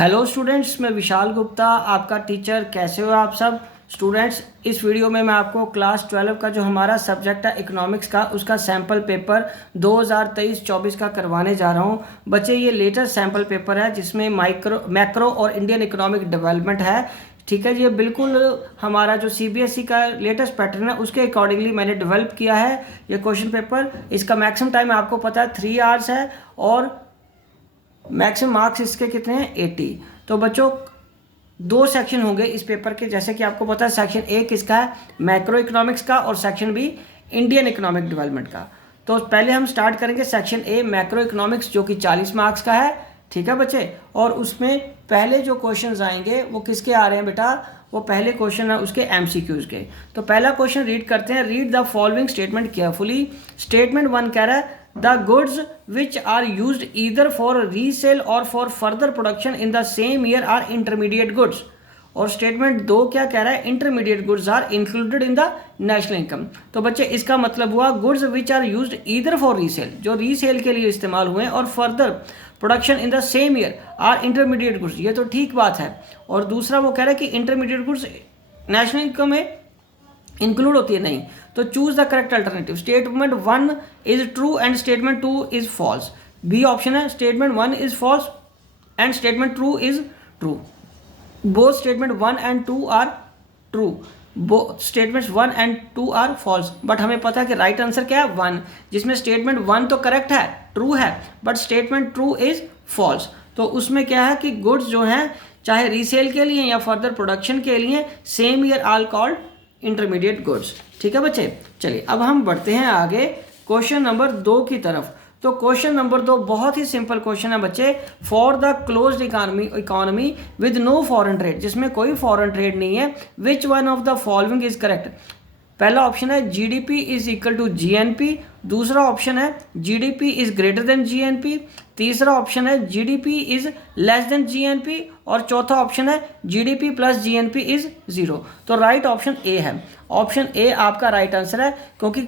Hello students, मैं विशाल गुप्ता आपका teacher. कैसे हो आप सब स्टूडेंट्स? इस वीडियो में मैं आपको क्लास 12 का जो हमारा सब्जेक्ट है इकोनॉमिक्स का, उसका सैम्पल पेपर 2023-24 का करवाने जा रहा हूँ। बच्चे, ये लेटेस्ट सैम्पल पेपर है जिसमें मैक्रो और इंडियन इकोनॉमिक डेवलपमेंट है। ठीक है जी, ये बिल्कुल हमारा जो CBSE का लेटेस्ट पैटर्न है उसके अकॉर्डिंगली मैंने डेवलप किया है ये क्वेश्चन पेपर। इसका मैक्सिमम टाइम आपको पता है 3 आवर्स है और मैक्सिमम मार्क्स इसके कितने हैं 80। तो बच्चों, 2 सेक्शन होंगे इस पेपर के, जैसे कि आपको पता है सेक्शन A किसका है, मैक्रो इकोनॉमिक्स का, और section B Indian economic development का। तो पहले हम स्टार्ट करेंगे सेक्शन A मैक्रो इकोनॉमिक्स, जो कि 40 मार्क्स का है। ठीक है बच्चे, और उसमें पहले जो क्वेश्चंस आएंगे वो किसके आ रहे हैं बेटा, वो पहले क्वेश्चन है उसके MCQs के। तो पहला क्वेश्चन रीड करते हैं। Read the following statement carefully. Statement 1 कह रहा है the goods which are used either for resale or for further production in the same year are intermediate goods। और स्टेटमेंट 2 क्या कह रहा है, intermediate goods are included in the national income. तो बच्चे, इसका मतलब हुआ goods which are used either for resale, जो रीसेल के लिए इस्तेमाल हुए, और further production in the same year are intermediate goods. ये तो ठीक बात है। और दूसरा वो कह रहा है कि इंटरमीडिएट गुड्स नेशनल इनकम में इंक्लूड होती है, नहीं। तो choose the correct alternative. Statement 1 is true and statement 2 is false. B option है, statement 1 is false and statement 2 is true. Both statement 1 and 2 are true, both statements 1 and 2 are false. But हमें पता है कि right answer क्या है, 1, जिसमें statement 1 तो correct है, ट्रू है, बट स्टेटमेंट 2 इज फॉल्स। तो उसमें क्या है कि गुड्स जो हैं, चाहे रीसेल के लिए या फर्दर प्रोडक्शन के लिए, सेम ईयर आल कॉल्ड इंटरमीडिएट गुड्स। ठीक है बच्चे, चलिए अब हम बढ़ते हैं आगे क्वेश्चन नंबर 2 की तरफ। तो क्वेश्चन नंबर 2 बहुत ही सिंपल क्वेश्चन है बच्चे। For the closed economy with no foreign trade, जिसमें कोई फॉरेन ट्रेड नहीं है, which one of the following is correct. पहला ऑप्शन है GDP is equal to GNP, दूसरा ऑप्शन है GDP is greater than GNP, तीसरा ऑप्शन है GDP is less than GNP, और चौथा ऑप्शन है GDP प्लस GNP इज 0। तो राइट ऑप्शन ए है। ऑप्शन ए आपका राइट आंसर है, क्योंकि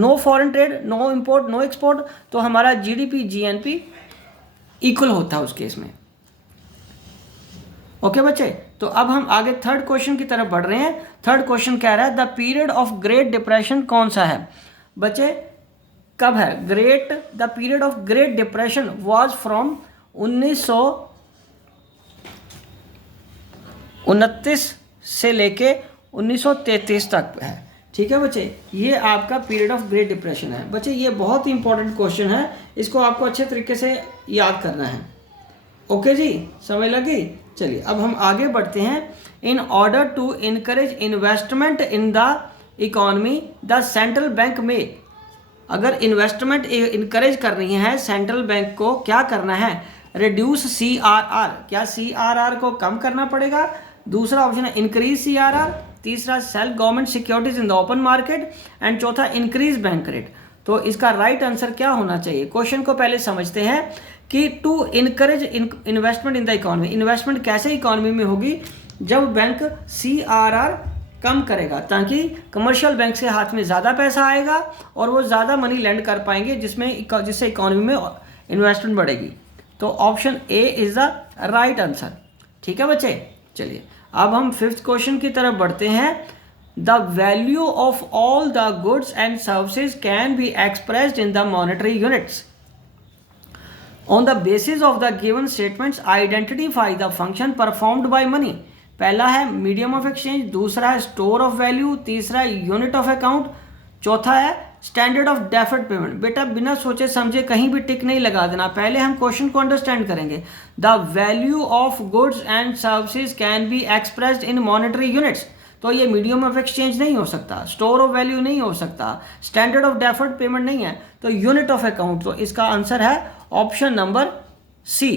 no foreign trade, no import, no export, तो हमारा GDP GNP इक्वल होता है उस केस में। ओके बच्चे, तो अब हम आगे थर्ड क्वेश्चन की तरफ बढ़ रहे हैं। थर्ड क्वेश्चन कह रहा है the period of great depression कौन सा है। बच्चे, कब है the period of great depression was from 1929 से लेके 1933 तक है। ठीक है बच्चे, ये आपका पीरियड ऑफ ग्रेट डिप्रेशन है। बच्चे, ये बहुत ही इंपॉर्टेंट क्वेश्चन है, इसको आपको अच्छे तरीके से याद करना है। ओके जी, समझ लगी। चलिए अब हम आगे बढ़ते हैं। In order to encourage investment in the economy the central bank में, अगर इन्वेस्टमेंट इनकरेज करनी है सेंट्रल बैंक को, क्या करना है, रिड्यूस CRR, क्या CRR को कम करना पड़ेगा। दूसरा ऑप्शन है इंक्रीज CRR, तीसरा sell government securities in the open market, and चौथा इंक्रीज बैंक रेट। तो इसका राइट आंसर क्या होना चाहिए। क्वेश्चन को पहले समझते हैं कि to encourage investment in the economy, investment कैसे इकोनॉमी में होगी, जब बैंक CRR कम करेगा, ताकि कमर्शियल बैंक के हाथ में ज़्यादा पैसा आएगा और वो ज़्यादा मनी लैंड कर पाएंगे, जिससे इकोनॉमी में इन्वेस्टमेंट बढ़ेगी। तो option A is the right answer. ठीक है बच्चे, चलिए अब हम फिफ्थ क्वेश्चन की तरफ बढ़ते हैं। The value of all the goods and services can be expressed in the monetary units. On the basis of the given statements identify the function performed by money. पहला है मीडियम ऑफ एक्सचेंज, दूसरा है store of value, तीसरा है unit of account, चौथा है standard of deferred payment. बेटा, बिना सोचे समझे कहीं भी टिक नहीं लगा देना, पहले हम क्वेश्चन को अंडरस्टैंड करेंगे। The value of goods and services can be expressed in monetary units. तो ये मीडियम ऑफ एक्सचेंज नहीं हो सकता, स्टोर ऑफ वैल्यू नहीं हो सकता, स्टैंडर्ड ऑफ डेफर्ड पेमेंट नहीं है, तो यूनिट ऑफ अकाउंट। तो इसका आंसर है option number C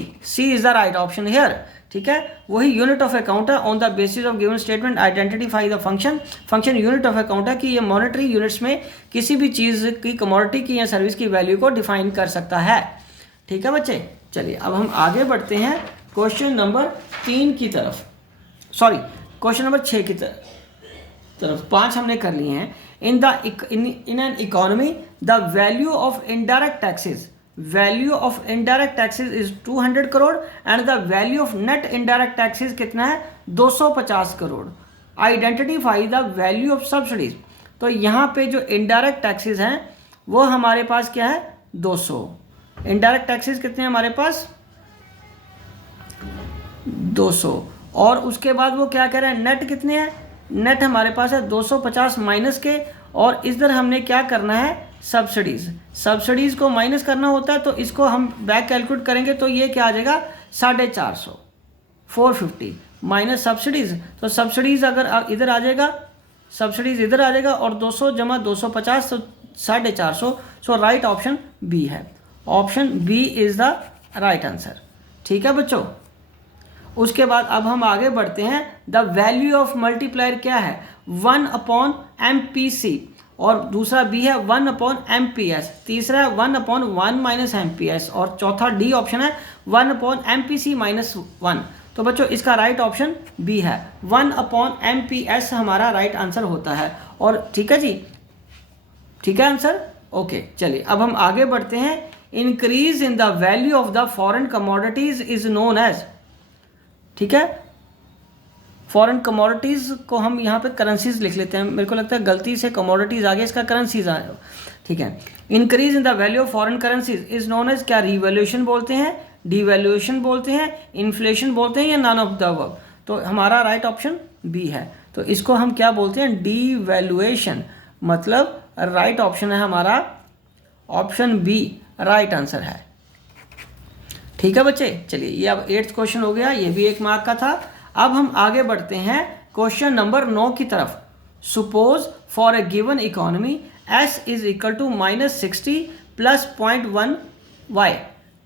is the right option here. ठीक है, वही यूनिट ऑफ अकाउंट है। On the basis of given statement identify the function unit of account है कि ये मॉनेटरी यूनिट्स में किसी भी चीज़ की, कमोडिटी की या सर्विस की वैल्यू को डिफाइन कर सकता है। ठीक है बच्चे, चलिए अब हम आगे बढ़ते हैं क्वेश्चन नंबर 3 की तरफ, सॉरी क्वेश्चन नंबर 6 की तरफ। 5 हमने कर लिए हैं। In an economy the value of indirect taxes value of indirect taxes is 200 crore and the value of net indirect taxes कितना है 250 crore. Identify the value of subsidies. तो यहाँ पे जो इनडायरेक्ट टैक्सेस हैं वो हमारे पास क्या है 200। इनडायरेक्ट टैक्सेस कितने हैं हमारे पास 200। और उसके बाद वो क्या कह रहे हैं नेट कितने हैं, नेट हमारे पास है 250 माइनस के, और इधर हमने क्या करना है सब्सिडीज। सब्सिडीज को माइनस करना होता है तो इसको हम बैक कैलकुलेट करेंगे तो ये क्या आ जाएगा 450, 450 माइनस सब्सिडीज। तो सब्सिडीज अगर इधर आ जाएगा, सब्सिडीज इधर आ जाएगा और 200 जमा 250 तो 450। सो राइट ऑप्शन बी है। Option B is the right answer. ठीक है बच्चों। उसके बाद अब हम आगे बढ़ते हैं। द वैल्यू ऑफ मल्टीप्लायर क्या है 1/MPC, और दूसरा बी है 1/MPS, तीसरा है 1/1 MPS, और चौथा डी ऑप्शन है 1/MPC -1। तो बच्चों इसका राइट ऑप्शन बी है, 1/MPS हमारा राइट आंसर होता है। और ठीक है जी, ठीक है आंसर। ओके चलिए अब हम आगे बढ़ते हैं। Increase in the value of the foreign commodities is known as, ठीक है, फॉरेन कमोडिटीज को हम यहाँ पे करेंसीज लिख लेते हैं, मेरे को लगता है गलती से कमोडिटीज आ गया, इसका करेंसीज आ, ठीक है। Increase in the value of foreign currencies is known as, क्या रिवैल्यूएशन बोलते हैं, डिवैल्यूएशन बोलते हैं, इन्फ्लेशन बोलते हैं, या नन ऑफ द अबव। तो हमारा राइट ऑप्शन बी है। तो इसको हम क्या बोलते हैं डिवैल्यूएशन, मतलब राइट ऑप्शन है हमारा ऑप्शन बी, राइट आंसर है। ठीक है बच्चे, चलिए ये अब 8th क्वेश्चन हो गया, ये भी 1 मार्क का था। अब हम आगे बढ़ते हैं क्वेश्चन नंबर 9 की तरफ। Suppose for a given economy S is equal to -60 + 0.1 Y।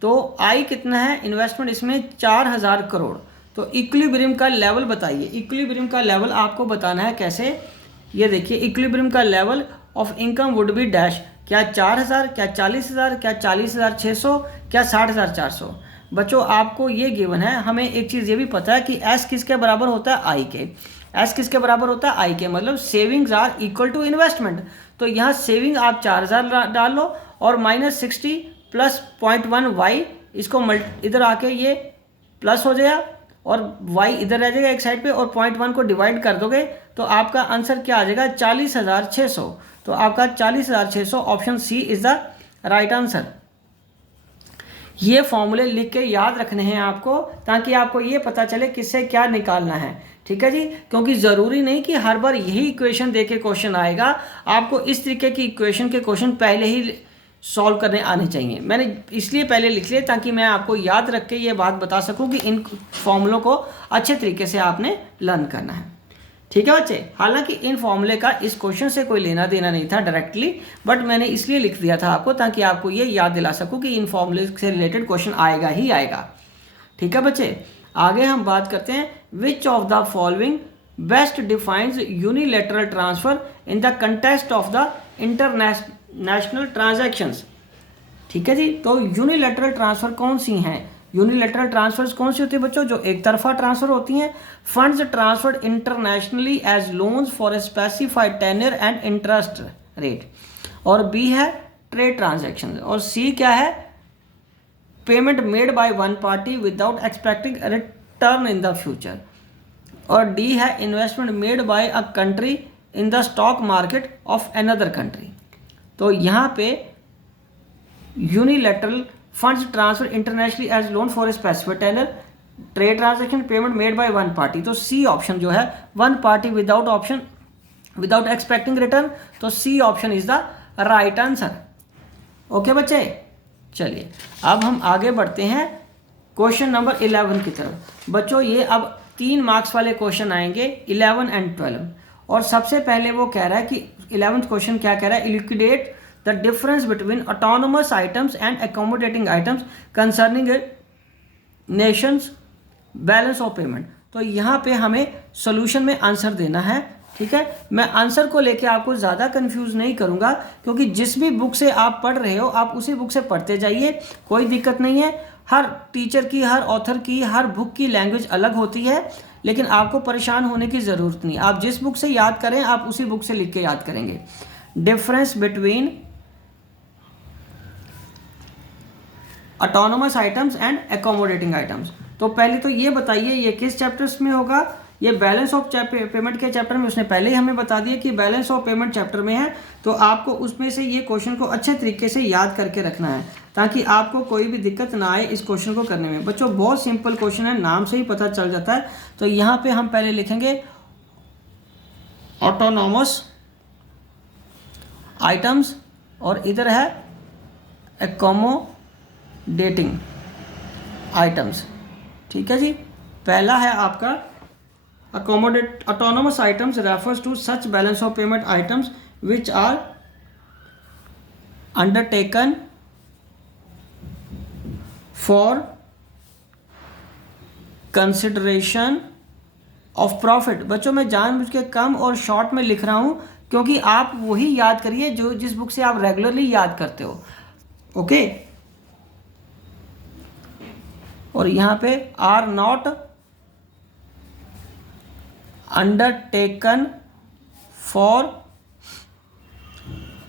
तो I कितना है इन्वेस्टमेंट इसमें 4000 करोड़। तो इक्विलिब्रियम का लेवल बताइए। इक्विलिब्रियम का लेवल आपको बताना है कैसे, ये देखिए इक्विलिब्रियम का level of income would be dash, क्या 4000, क्या 40000, क्या 40600, क्या 60400। बच्चों आपको ये गिवन है, हमें एक चीज़ ये भी पता है कि S किसके बराबर होता है I के। S किसके बराबर होता है I के, मतलब savings are equal to investment. तो यहाँ सेविंग आप 4000 डाल लो और -60 + 0.1 Y, इसको इधर आके ये प्लस हो जाएगा और Y इधर रह जाएगा एक साइड पे, और 0.1 को डिवाइड कर दोगे तो आपका आंसर क्या आ जाएगा 40600। तो आपका 40600 option C is the right answer. ये फॉर्मूले लिख के याद रखने हैं आपको, ताकि आपको ये पता चले किससे क्या निकालना है। ठीक है जी, क्योंकि ज़रूरी नहीं कि हर बार यही इक्वेशन दे के क्वेश्चन आएगा, आपको इस तरीके की इक्वेशन के क्वेश्चन पहले ही सॉल्व करने आने चाहिए। मैंने इसलिए पहले लिख लिए ताकि मैं आपको याद रख के ये बात बता सकूं कि इन फॉर्मूलों को अच्छे तरीके से आपने लर्न करना है। ठीक है बच्चे, हालांकि इन फॉर्मूले का इस क्वेश्चन से कोई लेना देना नहीं था डायरेक्टली, बट मैंने इसलिए लिख दिया था आपको ताकि आपको ये याद दिला सकूं कि इन फॉर्मूले से रिलेटेड क्वेश्चन आएगा ही आएगा। ठीक है बच्चे, आगे हम बात करते हैं which of the following best defines unilateral transfer in the context of the international transactions. ठीक है जी, तो यूनिलैटरल ट्रांसफर कौन सी हैं? यूनिलैटरल ट्रांसफर्स कौन सी होती है बच्चों? जो एक तरफा ट्रांसफर होती हैं। Funds transferred internationally as loans for a specified tenure and interest rate. और बी है ट्रेड ट्रांजैक्शन। और सी क्या है? Payment made by one party without expecting return in the future. और डी है investment made by a country in the stock market of another country. तो यहाँ पे unilateral funds transfer internationally as loan for a specific tenure, trade transaction, payment made by one party. तो C option जो है one party without expecting return, तो C option is the right answer. Okay बच्चे, चलिए अब हम आगे बढ़ते हैं क्वेश्चन नंबर 11 की तरफ। बच्चों ये अब 3 मार्क्स वाले क्वेश्चन आएंगे 11 एंड 12। और सबसे पहले वो कह रहा है कि 11th क्वेश्चन क्या कह रहा है, elucidate the difference between autonomous items and accommodating items concerning a nation's balance of payment. तो यहाँ पे हमें सॉल्यूशन में आंसर देना है। ठीक है, मैं आंसर को लेके आपको ज़्यादा कंफ्यूज नहीं करूँगा, क्योंकि जिस भी बुक से आप पढ़ रहे हो आप उसी बुक से पढ़ते जाइए, कोई दिक्कत नहीं है। हर टीचर की, हर ऑथर की, हर बुक की लैंग्वेज अलग होती है, लेकिन आपको परेशान होने की ज़रूरत नहीं। आप जिस बुक से याद करें आप उसी बुक से लिख के याद करेंगे। Difference between autonomous items and accommodating items. तो पहले तो ये बताइए ये किस चैप्टर्स में होगा, ये बैलेंस ऑफ पेमेंट के चैप्टर में, उसने पहले ही हमें बता दिया कि बैलेंस ऑफ पेमेंट चैप्टर में है। तो आपको उसमें से ये क्वेश्चन को अच्छे तरीके से याद करके रखना है ताकि आपको कोई भी दिक्कत ना आए इस क्वेश्चन को करने में। बच्चों बहुत सिंपल क्वेश्चन है, नाम से ही पता चल जाता है। तो यहाँ पे हम पहले लिखेंगे ऑटोनोमस आइटम्स और इधर है एकोमोडेटिंग आइटम्स। ठीक है जी, पहला है आपका accommodate autonomous items refers to such balance of payment items which are undertaken for consideration of profit। बच्चों मैं जानबूझ के कम और शॉर्ट में लिख रहा हूं क्योंकि आप वही याद करिए जो जिस बुक से आप रेगुलरली याद करते हो। ओके, और यहां पे are not undertaken for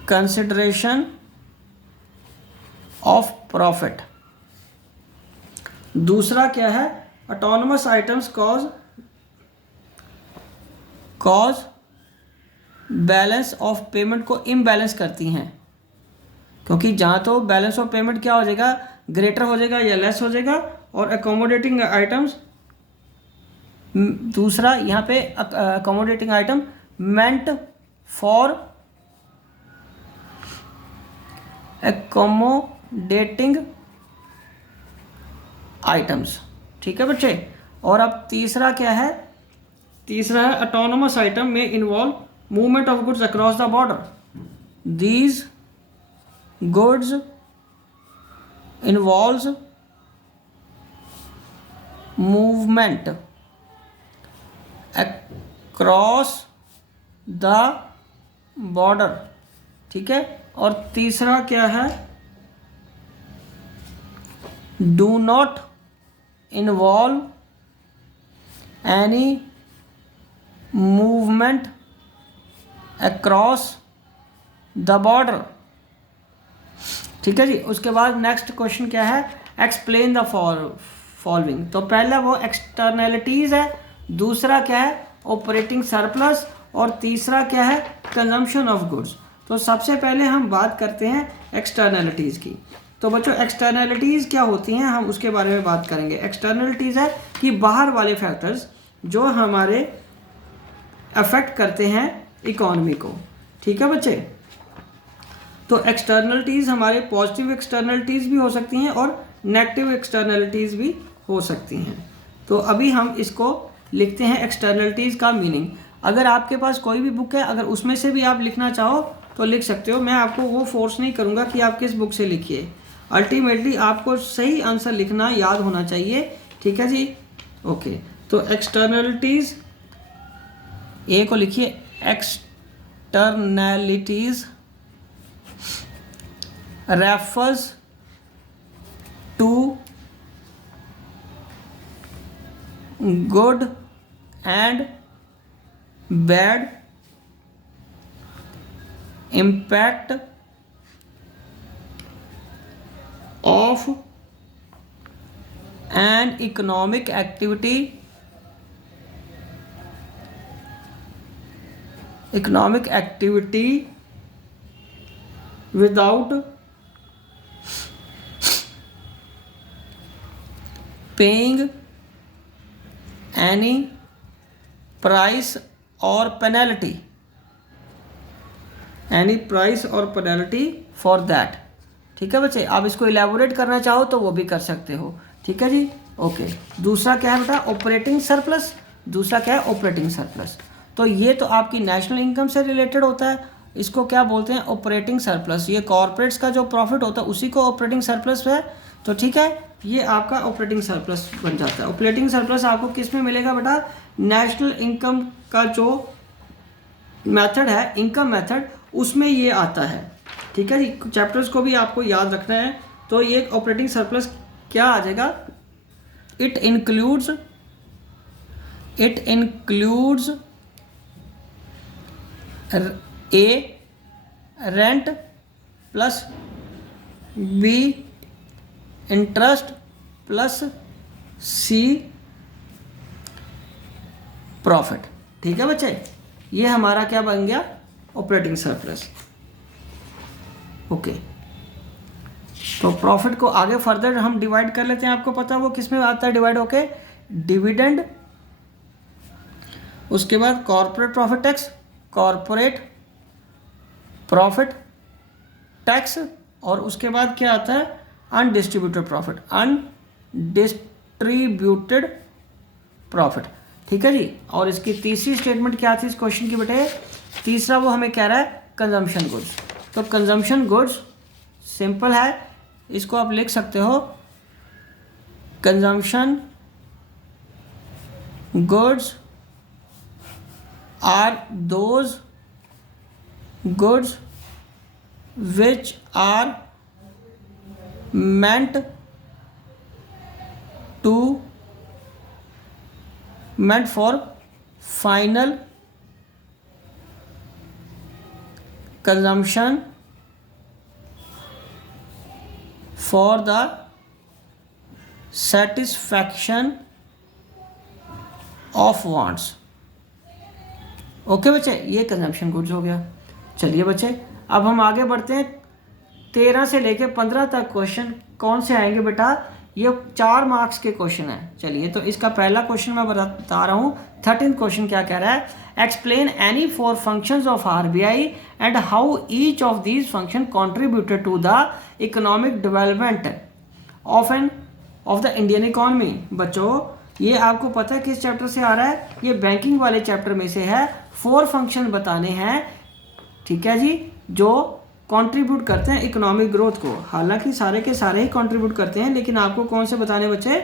consideration of profit। दूसरा क्या है, autonomous items cause balance of payment को इम्बैलेंस करती हैं, क्योंकि जहाँ तो बैलेंस ऑफ पेमेंट क्या हो जाएगा, ग्रेटर हो जाएगा या लेस हो जाएगा। और एकोमोडेटिंग आइटम्स, दूसरा यहाँ पे accommodating item meant for accommodating items. ठीक है बच्चे। और अब तीसरा क्या है, तीसरा है ऑटोनोमस आइटम में involve movement of goods across the border. These goods involves movement across the border. ठीक है। और तीसरा क्या है, do not involve any movement across the border. ठीक है जी। उसके बाद नेक्स्ट क्वेश्चन क्या है, एक्सप्लेन द फॉलोइंग। तो पहला वो एक्सटर्नैलिटीज है, दूसरा क्या है ऑपरेटिंग सरप्लस, और तीसरा क्या है कंजम्पशन ऑफ गुड्स। तो सबसे पहले हम बात करते हैं एक्सटर्नैलिटीज़ की। तो बच्चों एक्सटर्नैलिटीज़ क्या होती हैं हम उसके बारे में बात करेंगे। एक्सटर्नैलिटीज़ है कि बाहर वाले फैक्टर्स जो हमारे अफेक्ट करते हैं इकोनॉमी को। ठीक है बच्चे। तो एक्सटर्नैलिटीज़ हमारे पॉजिटिव एक्सटर्नैलिटीज़ भी हो सकती हैं और नेगेटिव एक्सटर्नैलिटीज़ भी हो सकती हैं। तो अभी हम इसको लिखते हैं एक्सटर्नैलिटीज़ का मीनिंग। अगर आपके पास कोई भी बुक है, अगर उसमें से भी आप लिखना चाहो तो लिख सकते हो। मैं आपको वो फोर्स नहीं करूँगा कि आप किस बुक से लिखिए। अल्टीमेटली आपको सही आंसर लिखना याद होना चाहिए। ठीक है जी। ओके। तो एक्सटर्नैलिटीज़ ए को लिखिए, externalities refers to good and bad impact of an economic activity without paying any price or penalty for that. ठीक है बच्चे। आप इसको इलेबोरेट करना चाहो तो वो भी कर सकते हो। ठीक है जी। ओके। दूसरा क्या है बेटा ऑपरेटिंग सरप्लस। दूसरा क्या है ऑपरेटिंग सरप्लस। तो ये तो आपकी नेशनल इनकम से रिलेटेड होता है। इसको क्या बोलते हैं ऑपरेटिंग सरप्लस। ये कॉर्पोरेट्स का जो प्रॉफिट होता है उसी को ऑपरेटिंग सरप्लस है। तो ठीक है, ये आपका ऑपरेटिंग सरप्लस बन जाता है। ऑपरेटिंग सरप्लस आपको किस में मिलेगा बेटा, नेशनल इनकम का जो मेथड है इनकम मेथड उसमें ये आता है। ठीक है जी। चैप्टर्स को भी आपको याद रखना है। तो ये ऑपरेटिंग सरप्लस क्या आ जाएगा, it includes A rent plus B interest plus C profit. ठीक है बच्चे, ये हमारा क्या बन गया, ऑपरेटिंग सरप्लस। ओके, तो प्रॉफिट को आगे फर्दर हम डिवाइड कर लेते हैं। आपको पता है वो किस में आता है डिवाइड होके, डिविडेंड, उसके बाद corporate profit tax, corporate profit tax, और उसके बाद क्या आता है, अनडिस्ट्रीब्यूटेड प्रॉफिट, अनडिस्ट्रीब्यूटेड प्रॉफिट। ठीक है जी। और इसकी तीसरी स्टेटमेंट क्या थी इस क्वेश्चन की बेटे, तीसरा वो हमें कह रहा है कंजम्पशन गुड्स। तो कंजम्पशन गुड्स सिंपल है, इसको आप लिख सकते हो consumption goods are those goods which are meant for final consumption for the satisfaction of wants। Okay बच्चे, ये कंजम्पशन गुड्स हो गया। चलिए बच्चे, अब हम आगे बढ़ते हैं। 13 से लेके 15 तक क्वेश्चन कौन से आएंगे बेटा, ये 4 मार्क्स के क्वेश्चन हैं। चलिए, तो इसका पहला क्वेश्चन मैं बता रहा हूँ। 13th क्वेश्चन क्या कह रहा है, explain any 4 functions of RBI and how each of these function contributed to the economic development of the Indian economy. बच्चों, ये आपको पता है किस चैप्टर से आ रहा है, ये बैंकिंग वाले चैप्टर में से है। 4 फंक्शन बताने हैं, ठीक है जी, जो कंट्रीब्यूट करते हैं इकोनॉमिक ग्रोथ को। हालांकि सारे के सारे ही कंट्रीब्यूट करते हैं, लेकिन आपको कौन से बताने बच्चे,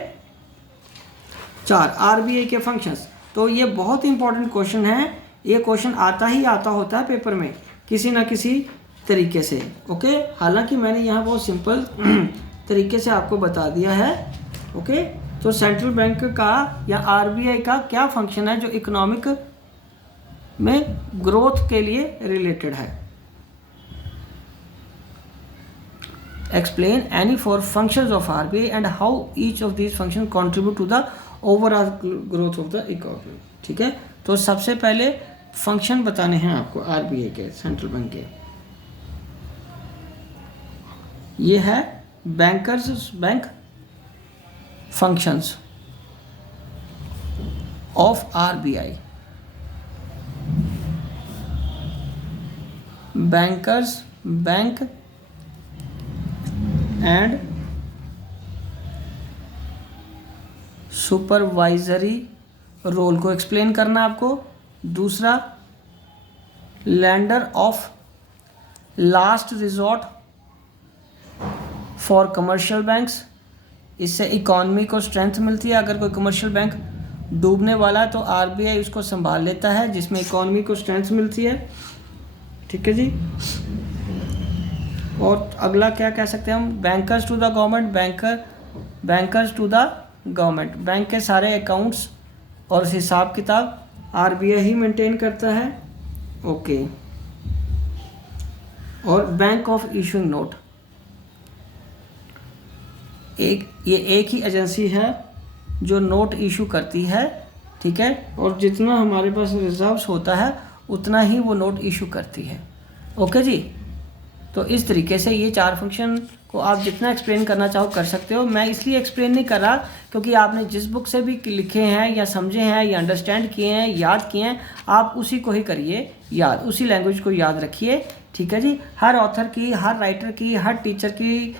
4 आरबीआई के फंक्शंस। तो ये बहुत इंपॉर्टेंट क्वेश्चन है, ये क्वेश्चन आता ही आता होता है पेपर में किसी ना किसी तरीके से। ओके, हालांकि मैंने यहाँ बहुत सिंपल तरीके से आपको बता दिया है। ओके, तो सेंट्रल बैंक का या आरबीआई का क्या फंक्शन है जो इकोनॉमिक में ग्रोथ के लिए रिलेटेड है। Explain any 4 functions of RBI and how each of these function contribute to the overall growth of the economy. ठीक है, तो सबसे पहले फंक्शन बताने हैं आपको आरबीआई के, सेंट्रल बैंक के। ये है bankers bank functions of RBI. Bankers bank and supervisory role को एक्सप्लेन करना आपको। दूसरा, lender of last resort for commercial banks, इससे इकॉनमी को स्ट्रेंथ मिलती है। अगर कोई कमर्शियल बैंक डूबने वाला है तो आरबीआई उसको संभाल लेता है, जिसमें इकॉनमी को स्ट्रेंथ मिलती है। ठीक है जी। और अगला क्या कह सकते हैं हम, bankers to the government, bankers to the government. Bank के सारे अकाउंट्स और हिसाब किताब आरबीआई ही मेंटेन करता है। ओके, और बैंक ऑफ इशूइंग नोट, ये एक ही एजेंसी है जो नोट इशू करती है। ठीक है, और जितना हमारे पास रिजर्व्स होता है उतना ही वो नोट इशू करती है। ओके जी। तो इस तरीके से ये 4 फंक्शन को आप जितना एक्सप्लेन करना चाहो कर सकते हो। मैं इसलिए एक्सप्लेन नहीं कर रहा क्योंकि आपने जिस बुक से भी लिखे हैं या समझे हैं या अंडरस्टैंड किए हैं, याद किए हैं, आप उसी को ही करिए याद, उसी लैंग्वेज को याद रखिए। ठीक है जी। हर ऑथर की, हर राइटर की, हर टीचर की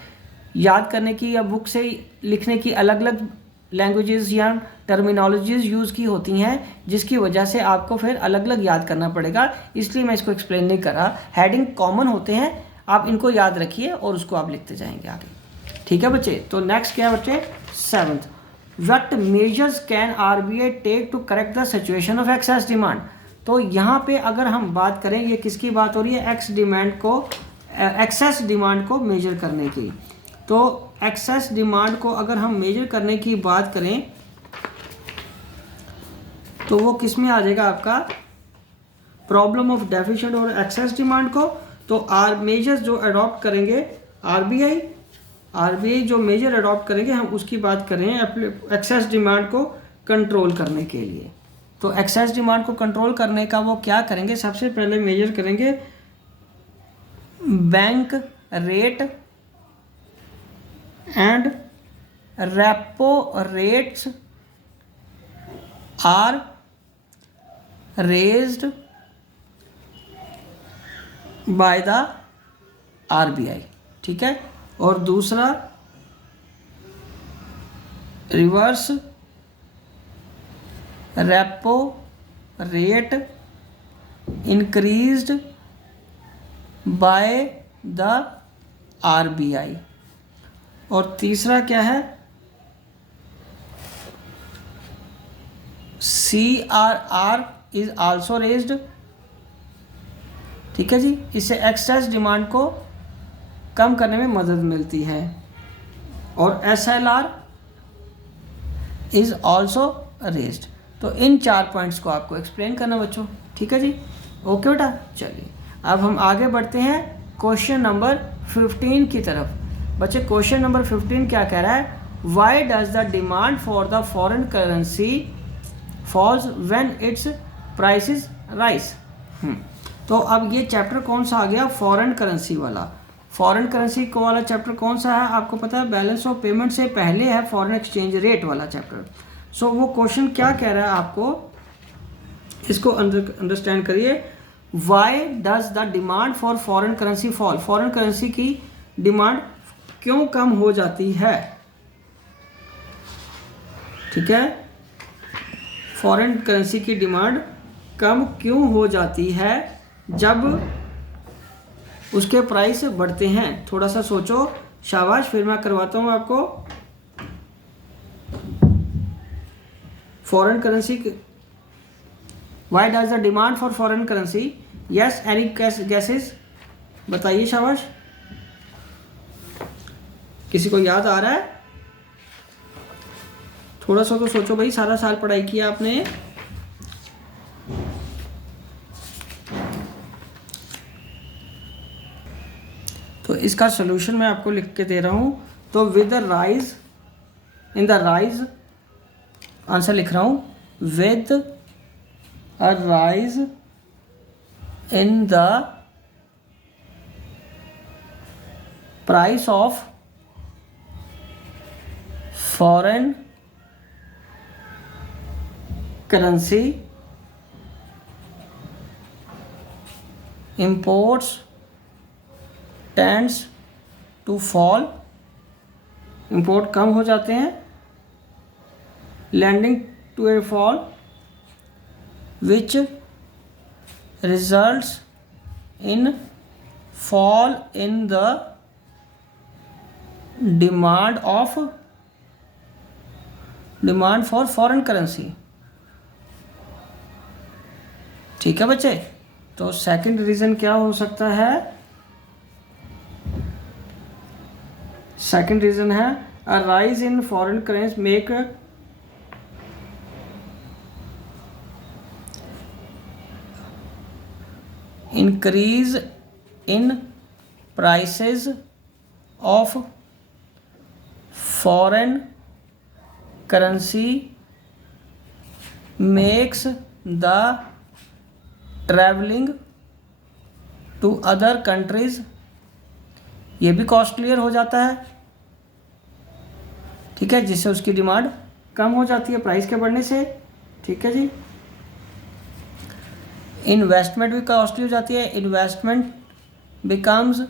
याद करने की या बुक से लिखने की अलग अलग लैंग्वेजेस या टर्मिनोलॉजीज यूज़ की होती हैं, जिसकी वजह से आपको फिर अलग अलग याद करना पड़ेगा। इसलिए मैं इसको एक्सप्लेन नहीं कर रहा। हेडिंग कॉमन होते हैं, आप इनको याद रखिए और उसको आप लिखते जाएंगे आगे। ठीक है बच्चे। तो नेक्स्ट क्या है बच्चे, 7th, what measures can RBI take to correct the situation of excess demand. तो यहाँ पे अगर हम बात करें, ये किसकी बात हो रही है, एक्सेस डिमांड को मेजर करने की। तो एक्सेस डिमांड को अगर हम मेजर करने की बात करें तो वो किस में आ जाएगा आपका, प्रॉब्लम ऑफ डेफिशिएंट और एक्सेस डिमांड को। तो मेजर्स जो अडॉप्ट करेंगे आरबीआई, आरबीआई जो मेजर अडॉप्ट करेंगे हम उसकी बात करें एक्सेस डिमांड को कंट्रोल करने के लिए। तो एक्सेस डिमांड को कंट्रोल करने का वो क्या करेंगे, सबसे पहले मेजर करेंगे bank rate and repo rates are raised by the RBI, ठीक है। और दूसरा reverse repo rate increased by the RBI. और तीसरा क्या है, CRR इज आल्सो रेज्ड, ठीक है जी। इससे एक्सेस डिमांड को कम करने में मदद मिलती है। और SLR इज आल्सो रेज्ड। तो इन 4 पॉइंट्स को आपको एक्सप्लेन करना बच्चों, ठीक है जी। ओके बेटा, चलिए अब हम आगे बढ़ते हैं क्वेश्चन नंबर 15 की तरफ। बच्चे क्वेश्चन नंबर 15 क्या कह रहा है, why does the demand for the foreign currency falls when its prices rise. तो अब ये चैप्टर कौन सा आ गया, फॉरेन करेंसी वाला। फॉरेन करेंसी को वाला चैप्टर कौन सा है आपको पता है, बैलेंस ऑफ पेमेंट से पहले है फॉरेन एक्सचेंज रेट वाला चैप्टर। सो वो क्वेश्चन क्या कह रहा है आपको, इसको अंडरस्टैंड करिए। Y does the demand for foreign currency fall, foreign currency की डिमांड क्यों कम हो जाती है, ठीक है। फॉरेन करेंसी की डिमांड कम क्यों हो जाती है जब उसके प्राइस बढ़ते हैं। थोड़ा सा सोचो, शाबाश। फिर मैं करवाता हूँ आपको foreign currency, Y does the demand for foreign currency, yes any gases, बताइए शाबाश। किसी को याद आ रहा है, थोड़ा सा तो सोचो भाई, सारा साल पढ़ाई किया आपने। तो इसका सोल्यूशन मैं आपको लिख के दे रहा हूं। तो with the rise in the rise, answer लिख रहा हूं, with a rise in the price of foreign currency imports tends to fall, import कम हो जाते हैं, lending to a fall which results in fall in the demand for foreign currency, ठीक है बच्चे। तो सेकंड रीजन क्या हो सकता है, सेकंड रीजन है a rise in foreign currency make increase in prices of foreign currency makes the travelling to other countries, ये भी कॉस्ट क्लियर हो जाता है, ठीक है, जिससे उसकी डिमांड कम हो जाती है प्राइस के बढ़ने से, ठीक है जी। इन्वेस्टमेंट भी कॉस्टली हो जाती है, इन्वेस्टमेंट बिकम्स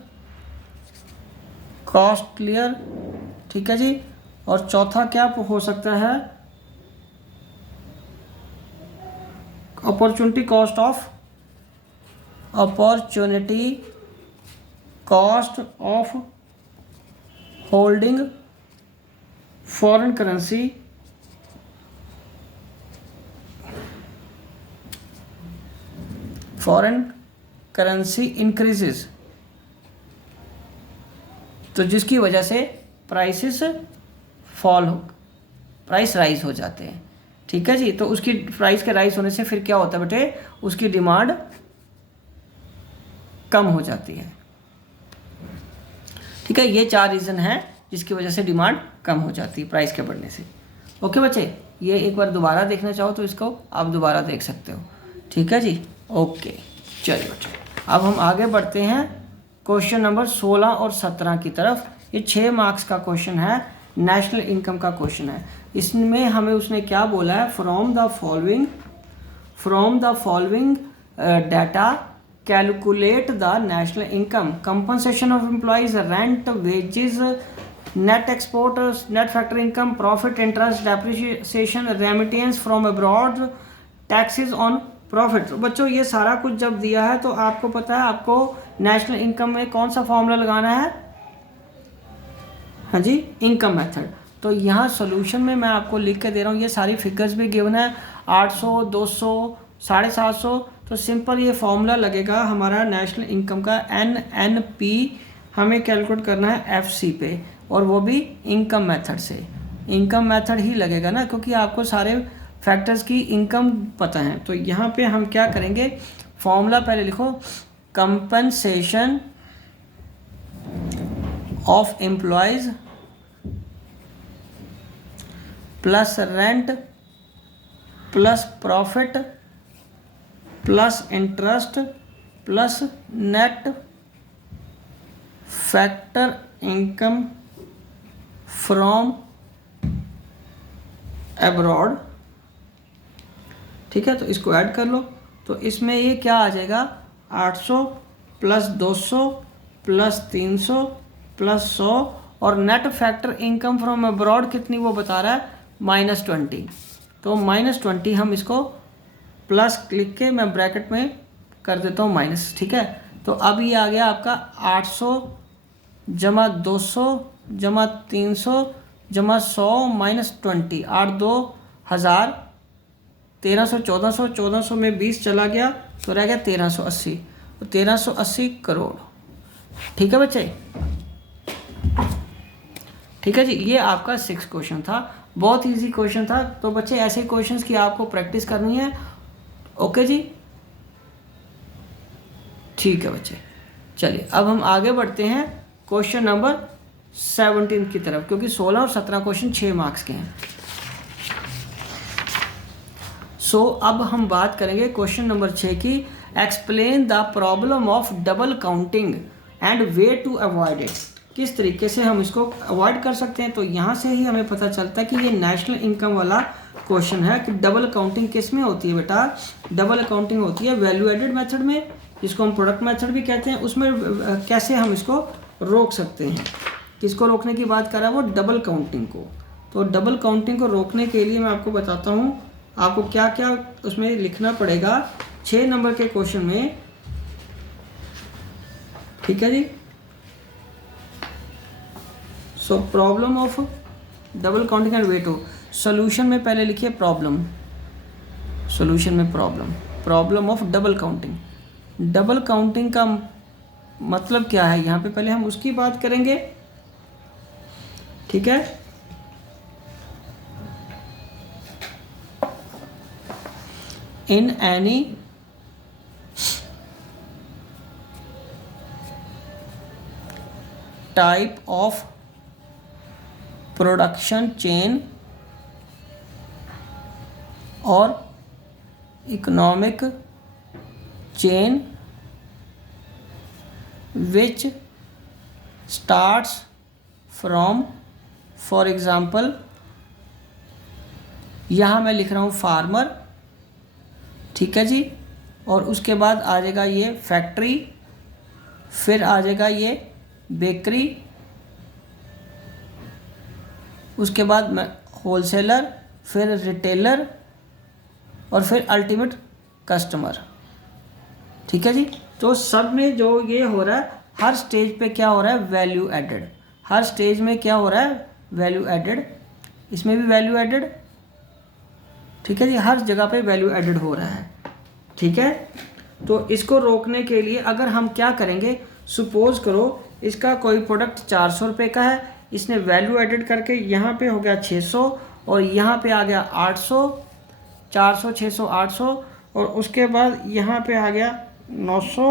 कॉस्ट क्लियर, ठीक है जी। और चौथा क्या हो सकता है, opportunity cost of holding foreign currency increases, तो जिसकी वजह से प्राइस राइज हो जाते हैं, ठीक है जी। तो उसकी प्राइस के राइज होने से फिर क्या होता है बेटे, उसकी डिमांड कम हो जाती है, ठीक है। ये 4 रीज़न हैं जिसकी वजह से डिमांड कम हो जाती है प्राइस के बढ़ने से। ओके बच्चे, ये एक बार दोबारा देखना चाहो तो इसको आप दोबारा देख सकते हो। ठीक है जी, ओके। चलिए बच्चे, अब हम आगे बढ़ते हैं क्वेश्चन नंबर 16 और 17 की तरफ। ये 6 मार्क्स का क्वेश्चन है, नेशनल इनकम का क्वेश्चन है। इसमें हमें उसने क्या बोला है, from the following data calculate the national income, compensation of employees, rent, wages, net export, net factory income, profit, interest, depreciation, remittance from abroad, taxes on profit. बच्चों ये सारा कुछ जब दिया है तो आपको पता है आपको नेशनल इनकम में कौन सा फॉर्मूला लगाना है, हाँ जी, इनकम मेथड। तो यहाँ सॉल्यूशन में मैं आपको लिख के दे रहा हूँ, ये सारी फिगर्स भी गिवन है, 800, 200, 750। तो सिंपल ये फॉर्मूला लगेगा हमारा नेशनल इनकम का, NNP हमें कैलकुलेट करना है FC पे, और वो भी इनकम मेथड से। इनकम मेथड ही लगेगा ना, क्योंकि आपको सारे फैक्टर्स की इनकम पता है। तो यहाँ पे हम क्या करेंगे, फॉर्मूला पहले लिखो, compensation of employees plus rent plus profit plus interest plus net factor income from abroad. ठीक है, तो इसको ऐड कर लो। तो इसमें ये क्या आ जाएगा, 800 प्लस 200 प्लस 300 प्लस 100, और net factor income from abroad कितनी वो बता रहा है, -20। तो -20 हम इसको प्लस लिख के मैं ब्रैकेट में कर देता हूँ माइनस। ठीक है, तो अब ये आ गया आपका 800 जमा 200 जमा 300 जमा 100 -20, 8 2 1000, 1300, 1400, 1400 में 20 चला गया तो रह गया 1380, तो 1380 करोड़। ठीक है बच्चे, ठीक है जी, ये आपका 6 क्वेश्चन था, बहुत इजी क्वेश्चन था। तो बच्चे ऐसे क्वेश्चंस की आपको प्रैक्टिस करनी है। ओके जी, ठीक है बच्चे। चलिए अब हम आगे बढ़ते हैं क्वेश्चन नंबर 17 की तरफ, क्योंकि 16 और 17 क्वेश्चन 6 मार्क्स के हैं। अब हम बात करेंगे क्वेश्चन नंबर 6 की, explain the problem of double counting and way to avoid it. किस तरीके से हम इसको अवॉइड कर सकते हैं। तो यहाँ से ही हमें पता चलता है कि ये नेशनल इनकम वाला क्वेश्चन है कि डबल काउंटिंग किस में होती है बेटा, डबल काउंटिंग होती है वैल्यू एडेड मेथड में, जिसको हम प्रोडक्ट मेथड भी कहते हैं। उसमें कैसे हम इसको रोक सकते हैं, किसको रोकने की बात कर रहा है वो, डबल काउंटिंग को। तो डबल काउंटिंग को रोकने के लिए मैं आपको बताता हूँ आपको क्या क्या उसमें लिखना पड़ेगा 6 नंबर के क्वेश्चन में। ठीक है जी, so problem of double counting and way to. Solution में पहले लिखिए प्रॉब्लम, सोल्यूशन में problem of double counting. Double counting का मतलब क्या है यहाँ पे पहले हम उसकी बात करेंगे। ठीक है, in any type of production chain or economic chain which starts from, for example, यहाँ मैं लिख रहा हूँ फार्मर। ठीक है जी, और उसके बाद आ जाएगा ये फैक्ट्री, फिर आ जाएगा ये बेकरी, उसके बाद मैं होलसेलर, फिर रिटेलर और फिर अल्टीमेट कस्टमर। ठीक है जी, तो सब में जो ये हो रहा है हर स्टेज पे क्या हो रहा है, वैल्यू एडेड। हर स्टेज में क्या हो रहा है, वैल्यू एडेड। इसमें भी वैल्यू एडेड। ठीक है जी, हर जगह पे वैल्यू एडेड हो रहा है। ठीक है, तो इसको रोकने के लिए अगर हम क्या करेंगे, सपोज करो इसका कोई प्रोडक्ट 400 रुपये का है, इसने वैल्यू एडेड करके यहाँ पे हो गया 600 और यहाँ पे आ गया 800, 400 600 800 और उसके बाद यहाँ पे आ गया 900।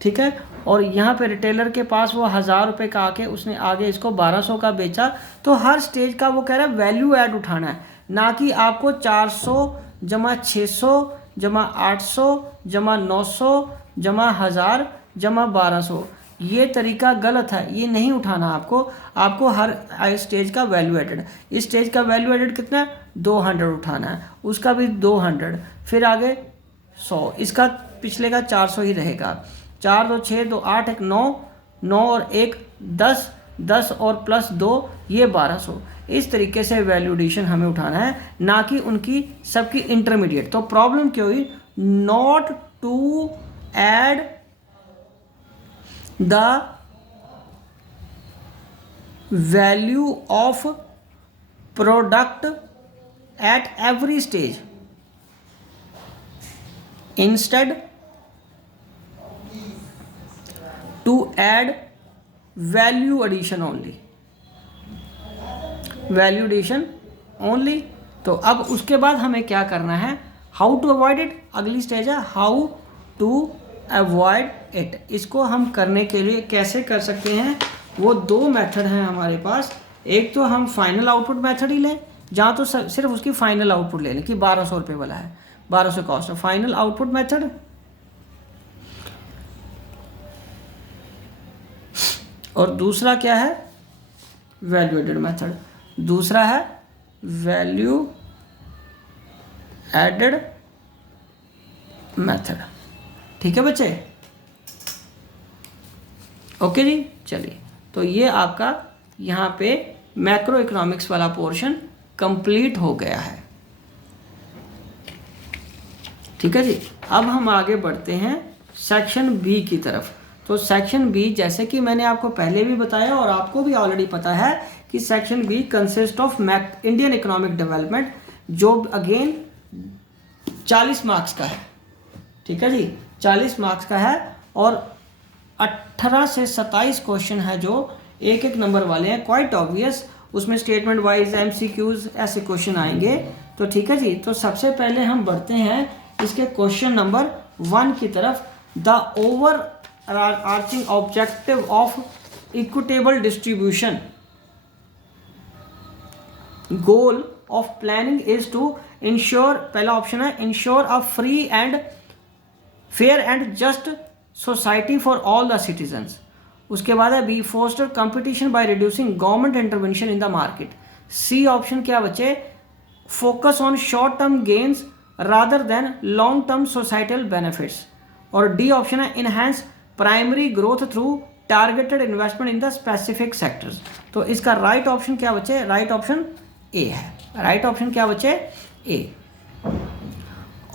ठीक है, और यहाँ पे रिटेलर के पास वो 1000 रुपये का आके उसने आगे इसको 1200 का बेचा। तो हर स्टेज का वो कह रहा है वैल्यू ऐड उठाना है, ना कि आपको 400 जमा 600 जमा 800 जमा 900 जमा 1000 जमा 1200, ये तरीका गलत है, ये नहीं उठाना आपको हर स्टेज का वैल्यू एडेड। इस स्टेज का वैल्यू एडेड कितना है 200 उठाना है, उसका भी 200, फिर आगे 100, इसका पिछले का 400 ही रहेगा। 4 2 6 2 8 1 9, 9 और 1 10, 10 और प्लस 2 ये 1200। इस तरीके से वैल्यू एडिशन हमें उठाना है, ना कि उनकी सबकी इंटरमीडिएट। तो प्रॉब्लम क्या हुई, not to add the value of product at every stage, instead to add value addition only, value addition only. तो अब उसके बाद हमें क्या करना है, हाउ टू अवॉइड इट, अगली स्टेज है हाउ टू अवॉइड इट। इसको हम करने के लिए कैसे कर सकते हैं, वो 2 मेथड हैं हमारे पास। एक तो हम फाइनल आउटपुट मेथड ही लें, जहाँ तो सिर्फ उसकी फाइनल आउटपुट ले लें कि 1200 रुपये वाला है, 1200 कॉस्ट है, फाइनल आउटपुट मेथड। और दूसरा क्या है, वैल्यू एडेड मेथड। दूसरा है वैल्यू एडेड मेथड। ठीक है बच्चे, ओके जी। चलिए, तो ये आपका यहाँ पे मैक्रो इकोनॉमिक्स वाला पोर्शन कंप्लीट हो गया है। ठीक है जी, अब हम आगे बढ़ते हैं सेक्शन बी की तरफ। तो सेक्शन बी, जैसे कि मैंने आपको पहले भी बताया और आपको भी ऑलरेडी पता है कि section B consist of Indian economic development, जो अगेन 40 मार्क्स का है। ठीक है जी, 40 मार्क्स का है और 18 से 27 क्वेश्चन है जो एक एक नंबर वाले हैं, क्वाइट ऑब्वियस। उसमें स्टेटमेंट वाइज MCQs ऐसे क्वेश्चन आएंगे। तो ठीक है जी, तो सबसे पहले हम बढ़ते हैं इसके क्वेश्चन नंबर 1 की तरफ। The overarching objective of equitable distribution, goal of planning is to ensure, पहला ऑप्शन है ensure a free and fair and just society for all the citizens. उसके बाद है B, foster competition by reducing government intervention in the market. C option क्या बचे, focus on short term gains rather than long term societal benefits. और D option है enhance primary growth through targeted investment in the specific sectors. तो इसका right option क्या बचे, right option A है। Right option क्या बचे, ए।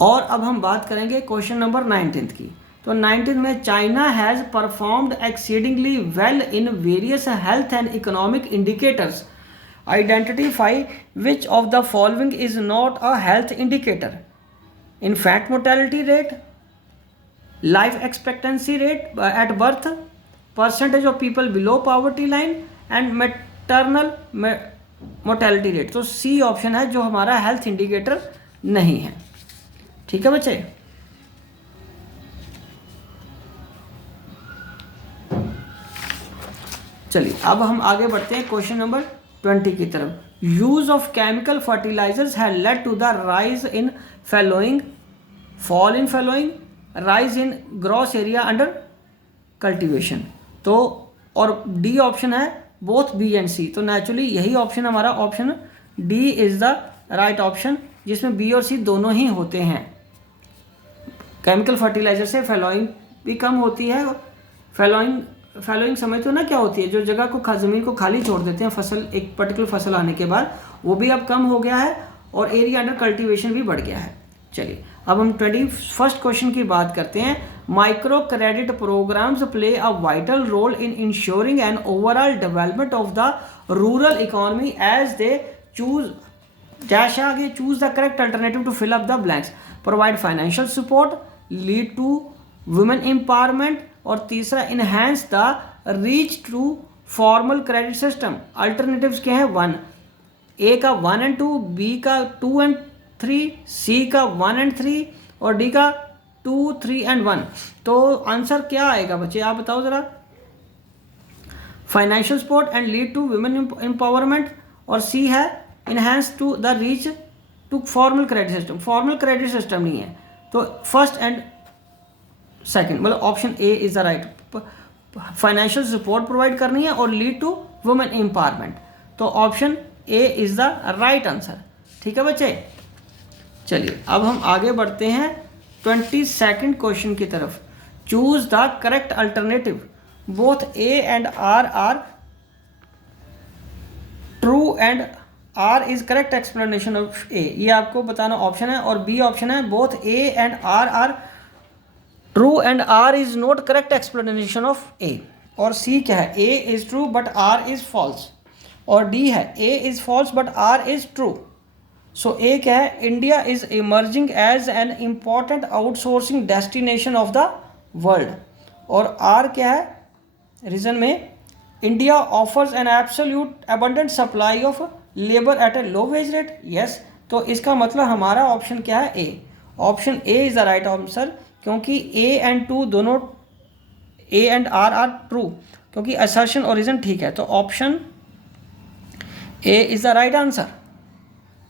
और अब हम बात करेंगे क्वेश्चन नंबर 19 की। तो 19 में, China has performed exceedingly well in various health and economic indicators, identify which of the following is not a health indicator, infant mortality rate, life expectancy rate at birth, percentage of people below poverty line and maternal mortality rate. तो C option है जो हमारा health indicator नहीं है। ठीक है बच्चे, चलिए अब हम आगे बढ़ते हैं क्वेश्चन नंबर 20 की तरफ। Use of chemical fertilizers have led to the rise in fallowing, fall in fallowing, rise in gross area under cultivation. तो और डी ऑप्शन है बोथ बी एंड सी। तो नेचुरली यही ऑप्शन हमारा option D is the right option, जिसमें B और C दोनों ही होते हैं। केमिकल फर्टिलाइजर से फैलोइंग भी कम होती है। फैलोइंग समझते हो ना क्या होती है, जो जगह को ज़मीन को खाली छोड़ देते हैं फसल, एक पर्टिकुलर फसल आने के बाद, वो भी अब कम हो गया है और एरिया अंडर कल्टीवेशन भी बढ़ गया है। चलिए अब हम 21st क्वेश्चन की बात करते हैं। Micro credit programmes play a vital role in ensuring an overall development of the rural economy as they choose dash आगे choose the correct alternative to fill up the blanks, provide financial support, lead to women empowerment, और तीसरा enhance the reach to formal credit system. Alternatives क्या हैं, 1, ए का 1 and 2, B का 2 and 3, सी का 1 and 3 और D का 2, 3 एंड 1। तो आंसर क्या आएगा बच्चे, आप बताओ ज़रा। Financial support and lead to women empowerment, और सी है enhance to the reach to formal credit system. Formal credit system नहीं है, तो फर्स्ट एंड सेकंड मतलब option A is the right. Financial support provide करनी है और लीड टू वुमेन एम्पावरमेंट, तो option A is the right answer. ठीक है बच्चे, चलिए अब हम आगे बढ़ते हैं 22nd क्वेश्चन की तरफ। Choose the correct alternative, both A and R are true and R is correct explanation of A. ये आपको बताना ऑप्शन है, और बी ऑप्शन है both A and R are true and R is not correct explanation of A. और C क्या है, A is true but R is false, और डी है A is false but R is true. So A क्या है, India is emerging as an important outsourcing destination of the world, और R क्या है रीजन में, India offers an absolute abundant supply of labour at a low wage rate. Yes, तो इसका मतलब हमारा ऑप्शन क्या है, A. Option A is the right answer, क्योंकि ए एंड टू दोनों, ए एंड आर ट्रू, क्योंकि असर्शन और रीजन ठीक है, तो option A is the right answer.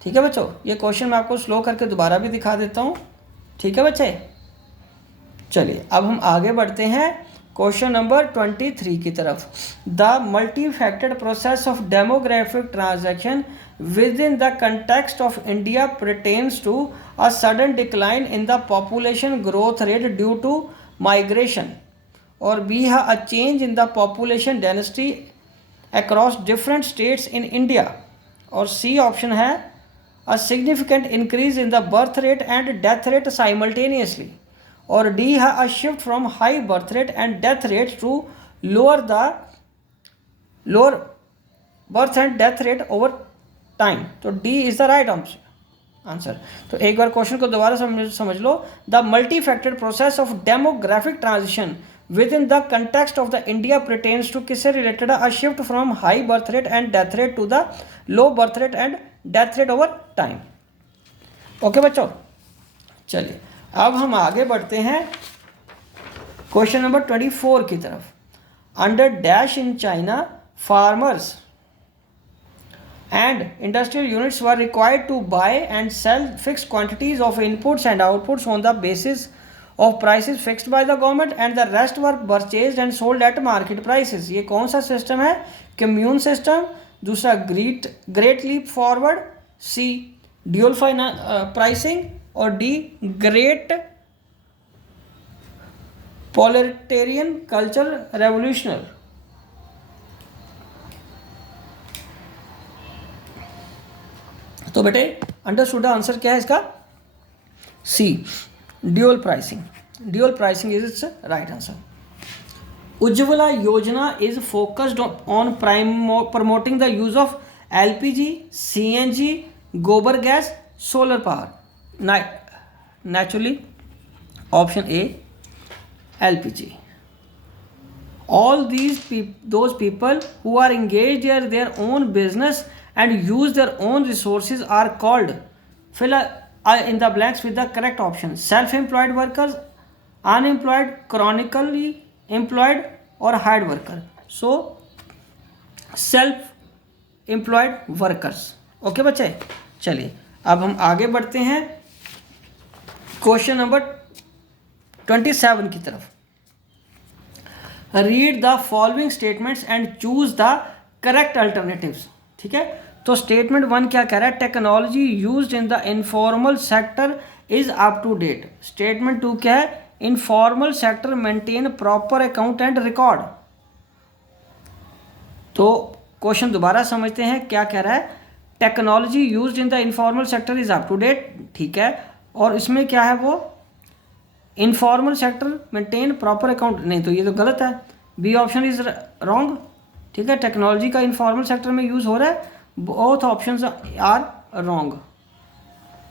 ठीक है बच्चों, ये क्वेश्चन मैं आपको स्लो करके दोबारा भी दिखा देता हूँ। ठीक है बच्चे, चलिए अब हम आगे बढ़ते हैं क्वेश्चन नंबर 23 की तरफ। The multifaceted process of demographic transaction within the context of India pertains to a sudden decline in the population growth rate due to migration, और बी है a change in the population density across different states in India, और C option है a significant increase in the birth rate and death rate simultaneously, और D है a shift from high birth rate and death rate to lower birth and death rate over time, तो D is the right answer. तो एक बार question को दोबारा समझ लो। The multifaceted process of demographic transition within the context of the India pertains to किससे related है, a shift from high birth rate and death rate to the low birth rate and death rate over time. Okay बच्चों, चलिए अब हम आगे बढ़ते हैं question number 24 की तरफ। Under dash in China, farmers and industrial units were required to buy and sell fixed quantities of inputs and outputs on the basis of prices fixed by the government, and the rest were purchased and sold at market prices। ये कौन सा system है, commune system, दूसरा great leap forward, C dual pricing, और D great proletarian culture revolution. तो बेटे understood answer क्या है इसका, C dual pricing. Dual pricing is its right answer. Ujjwala Yojana is focused on promoting the use of LPG, CNG, gobar gas, solar power. Naturally option A LPG. All those people who are engaged in their own business and use their own resources are called, fill in the blanks with the correct option: self-employed workers, unemployed, chronically employed, or hired worker। So self-employed workers। Okay बच्चे, चलिए अब हम आगे बढ़ते हैं question number 27 की तरफ। Read the following statements and choose the correct alternatives. ठीक है, तो स्टेटमेंट 1 क्या कह रहा है, technology used in the informal sector is up to date. Statement 2 क्या है, informal sector maintain proper account and record. तो क्वेश्चन दोबारा समझते हैं, क्या कह रहा है, technology used in the informal sector is up to date, ठीक है, और इसमें क्या है वो informal sector maintain proper account, नहीं तो ये तो गलत है, बी ऑप्शन इज रॉन्ग। ठीक है, टेक्नोलॉजी का इनफॉर्मल सेक्टर में यूज़ हो रहा है, both options are wrong,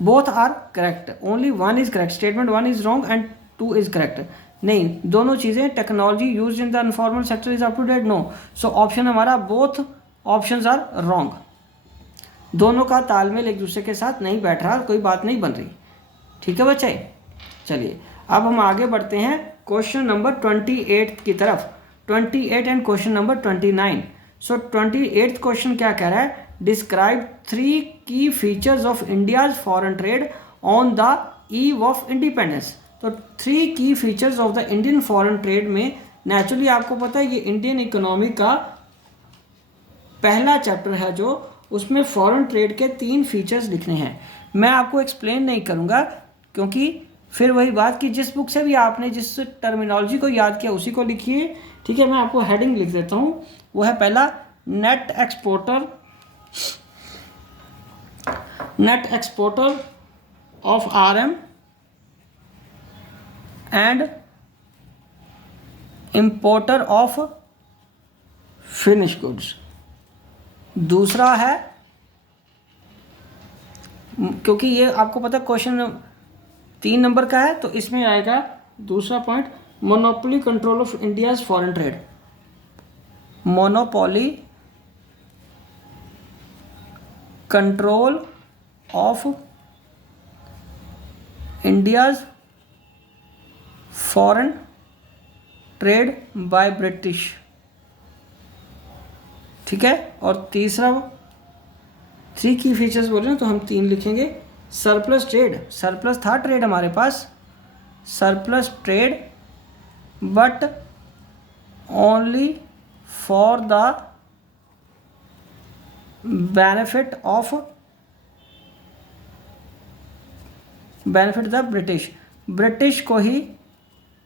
both are correct, only one is correct. Statement 1 is wrong and 2 is correct. नहीं, दोनों चीज़ें, technology use in the informal sector is up to date, no. So option हमारा both options are wrong. दोनों का तालमेल एक दूसरे के साथ नहीं बैठ रहा, कोई बात नहीं बन रही। ठीक है बच्चे, चलिए अब हम आगे बढ़ते हैं क्वेश्चन नंबर 28 की तरफ। 28 and question number 29। So 28 question क्या कह रहा है, डिस्क्राइब 3 की features of India's foreign trade on the eve of independence. तो 3 की features of the Indian foreign trade में नेचुरली आपको पता है ये इंडियन इकोनॉमी का पहला चैप्टर है, जो उसमें फॉरेन ट्रेड के 3 फीचर्स लिखने हैं। मैं आपको एक्सप्लेन नहीं करूँगा, क्योंकि फिर वही बात कि जिस बुक से भी आपने जिस टर्मिनोलॉजी को याद किया उसी को लिखिए, ठीक है। मैं आपको हेडिंग लिख देता हूँ। वो है पहला, net exporter of RM and importer of finish goods. दूसरा है, क्योंकि ये आपको पता है क्वेश्चन 3 नंबर का है, तो इसमें आएगा दूसरा point, monopoly control of India's foreign trade. Monopoly control of India's foreign trade by British, ठीक है। और तीसरा, 3 की फीचर्स बोल रहे हैं तो हम 3 लिखेंगे। सरप्लस ट्रेड, सरप्लस था ट्रेड हमारे पास, surplus trade but only for the benefit the British को ही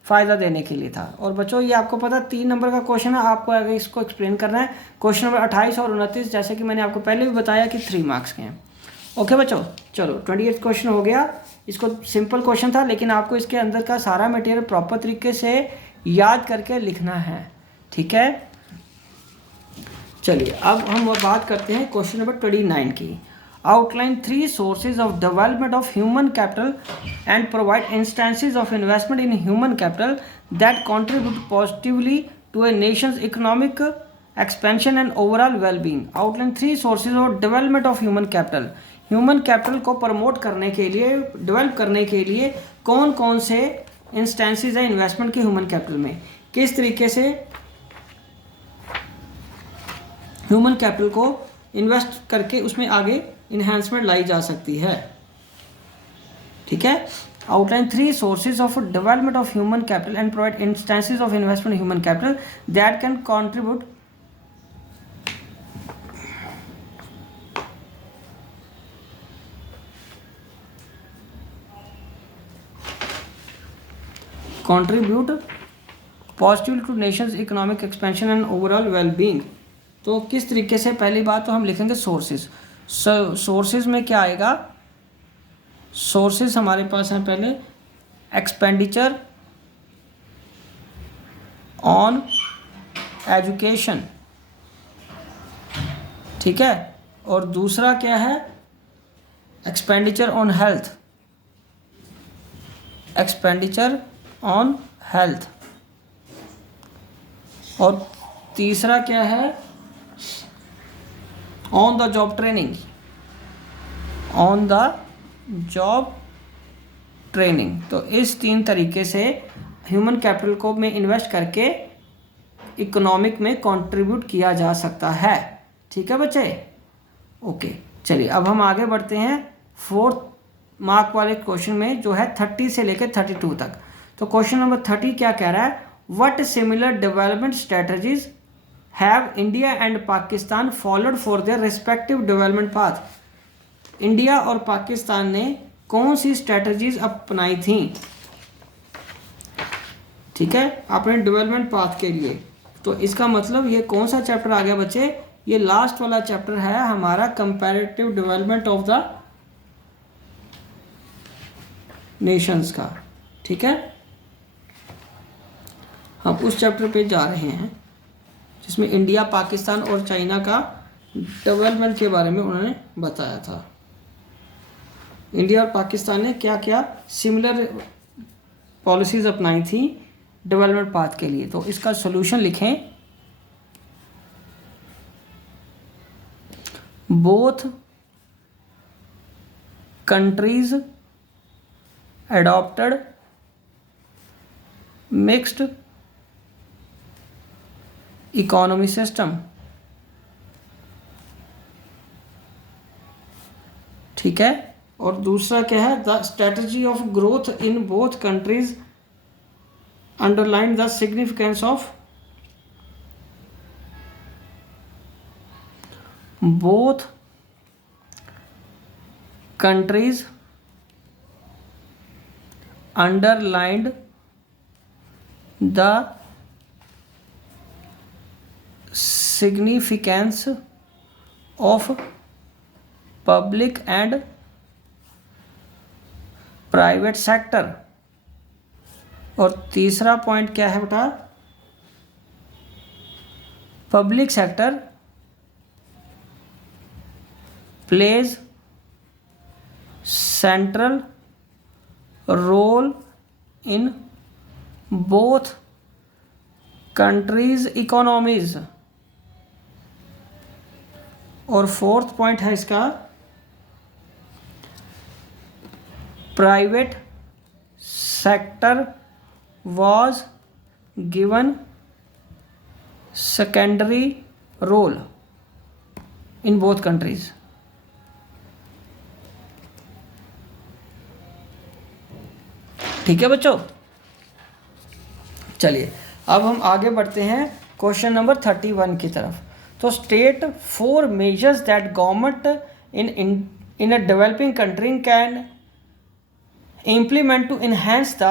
फ़ायदा देने के लिए था। और बच्चों ये आपको पता 3 नंबर का क्वेश्चन है, आपको अगर इसको एक्सप्लेन करना है। क्वेश्चन नंबर 28 और 29 जैसे कि मैंने आपको पहले भी बताया कि 3 मार्क्स के हैं। ओके बच्चों, चलो 28 क्वेश्चन हो गया। इसको सिंपल क्वेश्चन था, लेकिन आपको इसके अंदर का सारा मटेरियल प्रॉपर तरीके से याद करके लिखना है, ठीक है। चलिए अब हम बात करते हैं क्वेश्चन नंबर 29 की। Outline 3 sources of development of human capital and provide instances of investment in human capital that contribute positively to a nation's economic expansion and overall well-being. Outline 3 sources of development of human capital. Human capital को promote करने के लिए, develop करने के लिए कौन कौन से इंस्टेंसेस हैं इन्वेस्टमेंट के ह्यूमन कैपिटल में, किस तरीके से ह्यूमन कैपिटल को इन्वेस्ट करके उसमें आगे इन्हांसमेंट लाई जा सकती है, ठीक है। Outline 3 sources of development of human capital and provide instances of investment human capital that can contribute positive two nations economic expansion and overall wellbeing. तो किस तरीके से, पहली बात तो हम लिखेंगे सोर्सेज। सोर्सेज में क्या आएगा, सोर्सेज हमारे पास हैं पहले एक्सपेंडिचर ऑन एजुकेशन, ठीक है। और दूसरा क्या है, expenditure on health, expenditure on health. और तीसरा क्या है, on the job training, on the job training. तो इस 3 तरीके से ह्यूमन कैपिटल को में इन्वेस्ट करके इकोनॉमिक में कंट्रीब्यूट किया जा सकता है, ठीक है बच्चे। ओके चलिए अब हम आगे बढ़ते हैं 4th मार्क वाले क्वेश्चन में, जो है 30 से लेकर 32 तक। तो क्वेश्चन नंबर 30 क्या कह रहा है, what similar development strategies have India and Pakistan followed for their respective development path. India और पाकिस्तान ने कौन सी स्ट्रेटजीज अपनाई थी, ठीक है, अपने डेवलपमेंट पाथ के लिए। तो इसका मतलब ये कौन सा चैप्टर आ गया बच्चे, ये लास्ट वाला चैप्टर है हमारा, comparative development of the Nations का, ठीक है। हम उस चैप्टर पे जा रहे हैं जिसमें इंडिया, पाकिस्तान और चाइना का डेवलपमेंट के बारे में उन्होंने बताया था। इंडिया और पाकिस्तान ने क्या क्या सिमिलर पॉलिसीज़ अपनाई थी डेवलपमेंट पाथ के लिए। तो इसका सॉल्यूशन लिखें, both countries adopted mixed economy system, ठीक है। और दूसरा क्या है, the strategy of growth in both countries underline the significance of both countries underlined the significance of public and private sector। और तीसरा पॉइंट क्या है बेटा, public sector plays central role in both countries' economies। और fourth point है इसका, private sector was given secondary role in both countries। ठीक है बच्चों, चलिए अब हम आगे बढ़ते हैं क्वेश्चन नंबर 31 की तरफ। तो state 4 measures that government in a developing country can implement to enhance the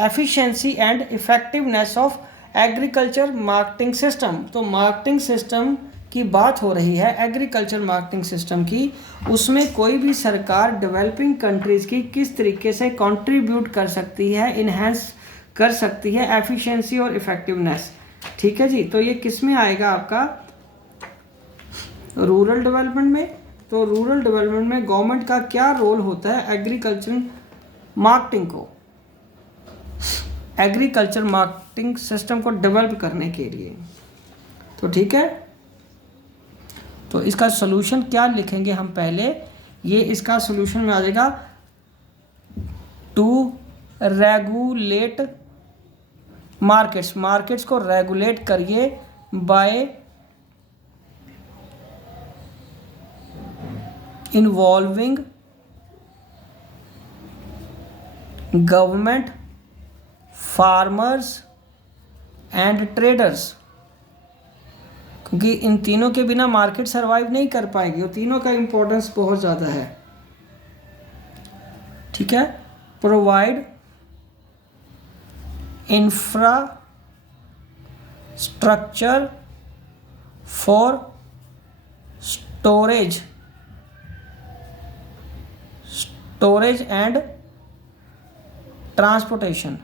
efficiency and effectiveness of agriculture marketing system. तो मार्केटिंग सिस्टम की बात हो रही है, एग्रीकल्चर मार्केटिंग सिस्टम की। उसमें कोई भी सरकार डेवलपिंग कंट्रीज़ की किस तरीके से कंट्रीब्यूट कर सकती है, इन्हेंस कर सकती है एफिशिएंसी और इफेक्टिवनेस। ठीक है जी, तो ये किस में आएगा आपका, रूरल डेवलपमेंट में। तो रूरल डेवलपमेंट में गवर्नमेंट का क्या रोल होता है एग्रीकल्चर मार्केटिंग को, एग्रीकल्चर मार्केटिंग सिस्टम को डेवलप करने के लिए। तो ठीक है, तो इसका सॉल्यूशन क्या लिखेंगे हम पहले, ये इसका सॉल्यूशन में आ जाएगा टू रेगुलेट मार्केट्स, मार्केट्स को रेगुलेट करिए bye involving government, farmers and traders. क्योंकि इन तीनों के बिना मार्केट सरवाइव नहीं कर पाएगी, और तीनों का इम्पोर्टेंस बहुत ज़्यादा है। ठीक है, provide infrastructure for storage and transportation.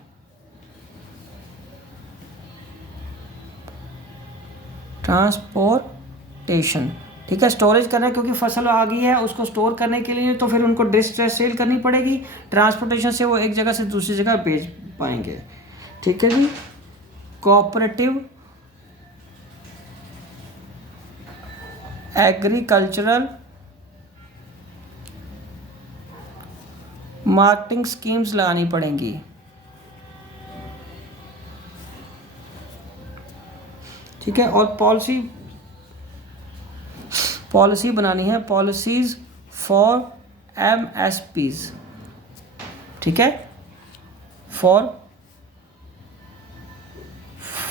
ठीक है, स्टोरेज करना, क्योंकि फसल आ गई है उसको स्टोर करने के लिए, तो फिर उनको डिस्ट्रेस सेल करनी पड़ेगी। ट्रांसपोर्टेशन से वो एक जगह से दूसरी जगह भेज पाएंगे। ठीक है जी, कोऑपरेटिव एग्रीकल्चरल मार्केटिंग स्कीम्स लगानी पड़ेंगी। ठीक है, और पॉलिसी बनानी है, पॉलिसीज फॉर MSPs। ठीक है, फॉर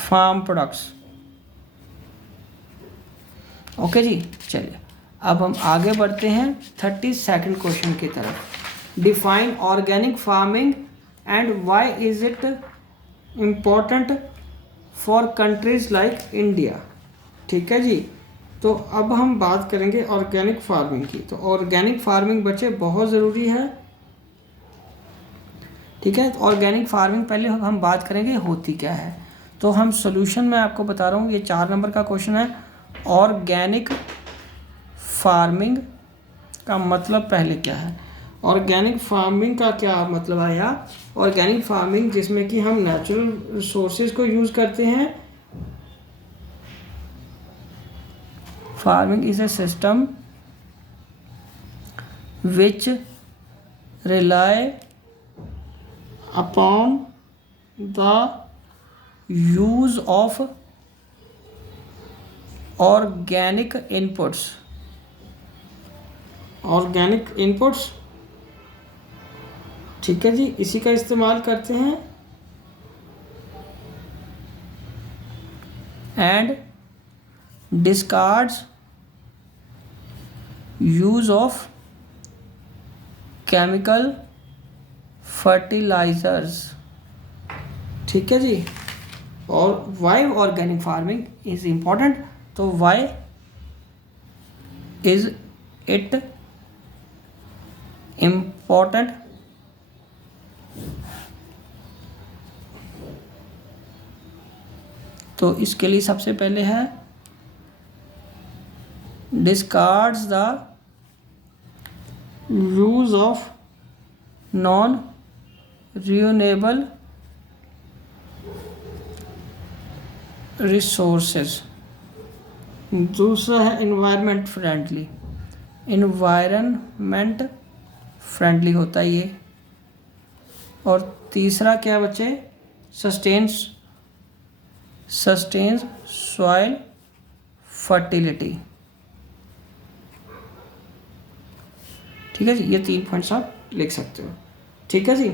फार्म प्रोडक्ट्स। ओके जी, चलिए अब हम आगे बढ़ते हैं 32nd क्वेश्चन की तरफ। Define organic farming and why is it important for countries like India. ठीक है जी, तो अब हम बात करेंगे ऑर्गेनिक फार्मिंग की। तो ऑर्गेनिक फार्मिंग बच्चे बहुत ज़रूरी है। ठीक है, ऑर्गेनिक फार्मिंग पहले हम बात करेंगे होती क्या है। तो हम सॉल्यूशन में आपको बता रहा हूँ, ये 4 नंबर का क्वेश्चन है। ऑर्गेनिक फार्मिंग का मतलब पहले क्या है, ऑर्गेनिक फार्मिंग का क्या मतलब आया। ऑर्गेनिक फार्मिंग जिसमें कि हम नेचुरल रिसोर्सेज को यूज़ करते हैं। Farming is a system which rely upon the use of organic inputs, organic inputs, ठीक है जी, इसी का इस्तेमाल करते हैं। And discards use of chemical fertilizers, ठीक है जी। और why organic farming is important, तो वाई इज इट इम्पॉर्टेंट, तो इसके लिए सबसे पहले है discards the use of non renewable resources. दूसरा है इन्वायरमेंट फ्रेंडली, इन्वायरमेंट फ्रेंडली होता है ये। और तीसरा क्या बच्चे, सस्टेन्स सॉइल फर्टिलिटी, ठीक है जी। ये 3 पॉइंट्स आप लिख सकते हो, ठीक है जी।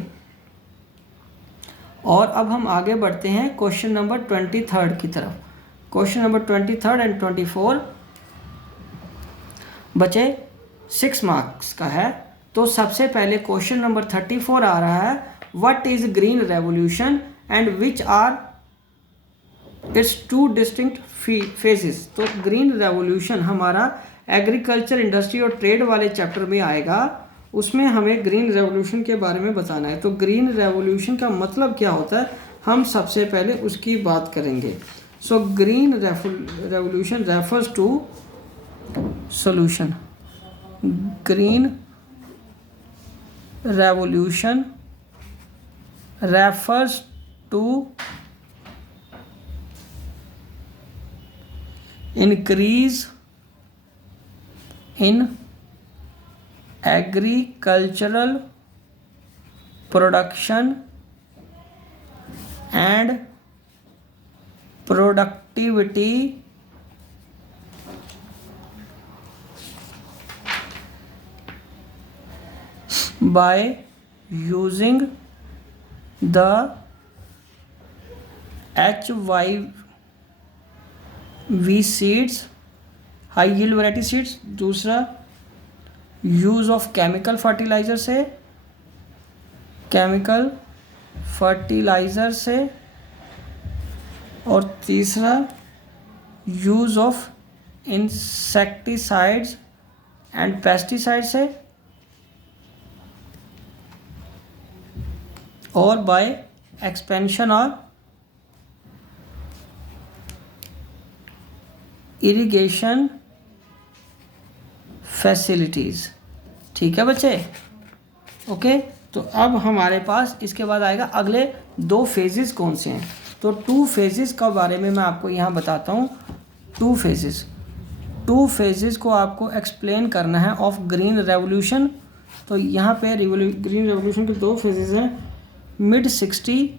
और अब हम आगे बढ़ते हैं क्वेश्चन नंबर 23 की तरफ। क्वेश्चन नंबर 23 एंड 24 बचे 6 मार्क्स का है। तो सबसे पहले क्वेश्चन नंबर 34 आ रहा है, what is green revolution and which are its 2 distinct phases. तो ग्रीन रेवोल्यूशन हमारा एग्रीकल्चर, इंडस्ट्री और ट्रेड वाले चैप्टर में आएगा, उसमें हमें ग्रीन रेवोल्यूशन के बारे में बताना है। तो ग्रीन रेवोल्यूशन का मतलब क्या होता है, हम सबसे पहले उसकी बात करेंगे। So green revolution refers to solution, green revolution refers to increase in agricultural production and productivity by using the HYV seeds, high yield variety seeds. दूसरा यूज़ ऑफ केमिकल फर्टिलाइज़र से, केमिकल फर्टिलाइज़र से। और तीसरा use of insecticides and pesticide से। और bye expansion और irrigation facilities, ठीक है बच्चे, ओके। तो अब हमारे पास इसके बाद आएगा अगले 2 फेजेस कौन से हैं। तो 2 फेजेस का बारे में मैं आपको यहाँ बताता हूँ। 2 फेजेस को आपको एक्सप्लेन करना है ऑफ ग्रीन रेवोल्यूशन। तो यहाँ पे ग्रीन रेवोल्यूशन के 2 फेजेस हैं, मिड 60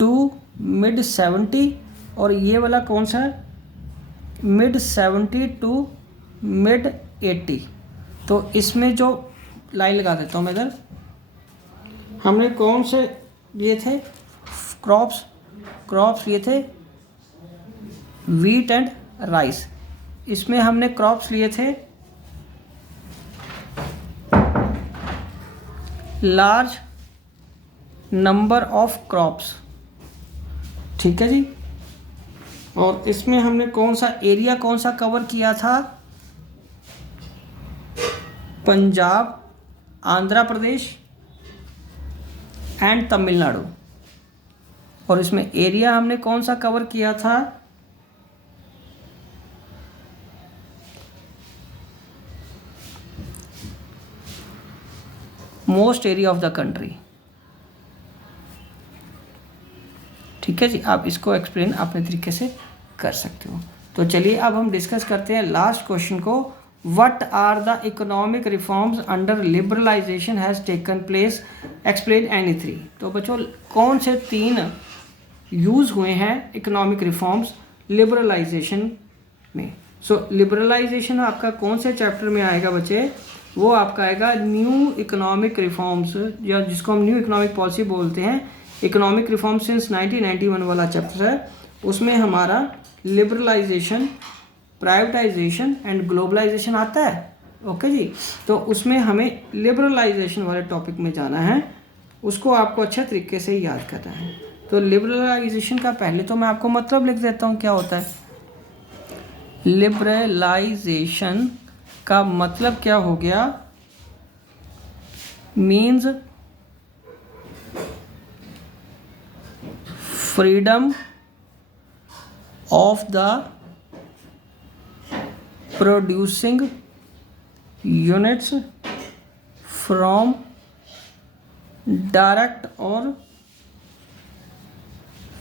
टू मिड 70, और ये वाला कौन सा है, मिड 70 टू मिड 80। तो इसमें जो लाइन लगा देता हूँ मैं इधर, हमने कौन से लिए थे क्रॉप्स लिए थे, वीट एंड राइस। इसमें हमने क्रॉप्स लिए थे लार्ज नंबर ऑफ क्रॉप्स, ठीक है जी। और इसमें हमने कौन सा एरिया कवर किया था, पंजाब, आंध्र प्रदेश एंड तमिलनाडु। और इसमें एरिया हमने कौन सा कवर किया था, most area of the country, ठीक है जी। आप इसको एक्सप्लेन अपने तरीके से कर सकते हो। तो चलिए अब हम डिस्कस करते हैं लास्ट क्वेश्चन को, what are the economic reforms under liberalisation has taken place, explain any three. तो बच्चों कौन से 3 यूज़ हुए हैं इकोनॉमिक रिफॉर्म्स लिबरलाइजेशन में। सो लिबरलाइजेशन आपका कौन से चैप्टर में आएगा बच्चे, वो आपका आएगा न्यू इकोनॉमिक रिफॉर्म्स, या जिसको हम न्यू इकोनॉमिक पॉलिसी बोलते हैं। इकोनॉमिक रिफॉर्म सिंस 1991 वाला चैप्टर है, उसमें हमारा लिबरलाइजेशन, प्राइवेटाइजेशन एंड ग्लोबलाइजेशन आता है। ओके जी, तो उसमें हमें लिबरलाइजेशन वाले टॉपिक में जाना है, उसको आपको अच्छे तरीके से याद करना है। तो लिबरलाइजेशन का पहले तो मैं आपको मतलब लिख देता हूँ क्या होता है। लिबरलाइजेशन का मतलब क्या हो गया, means freedom of the producing units from direct और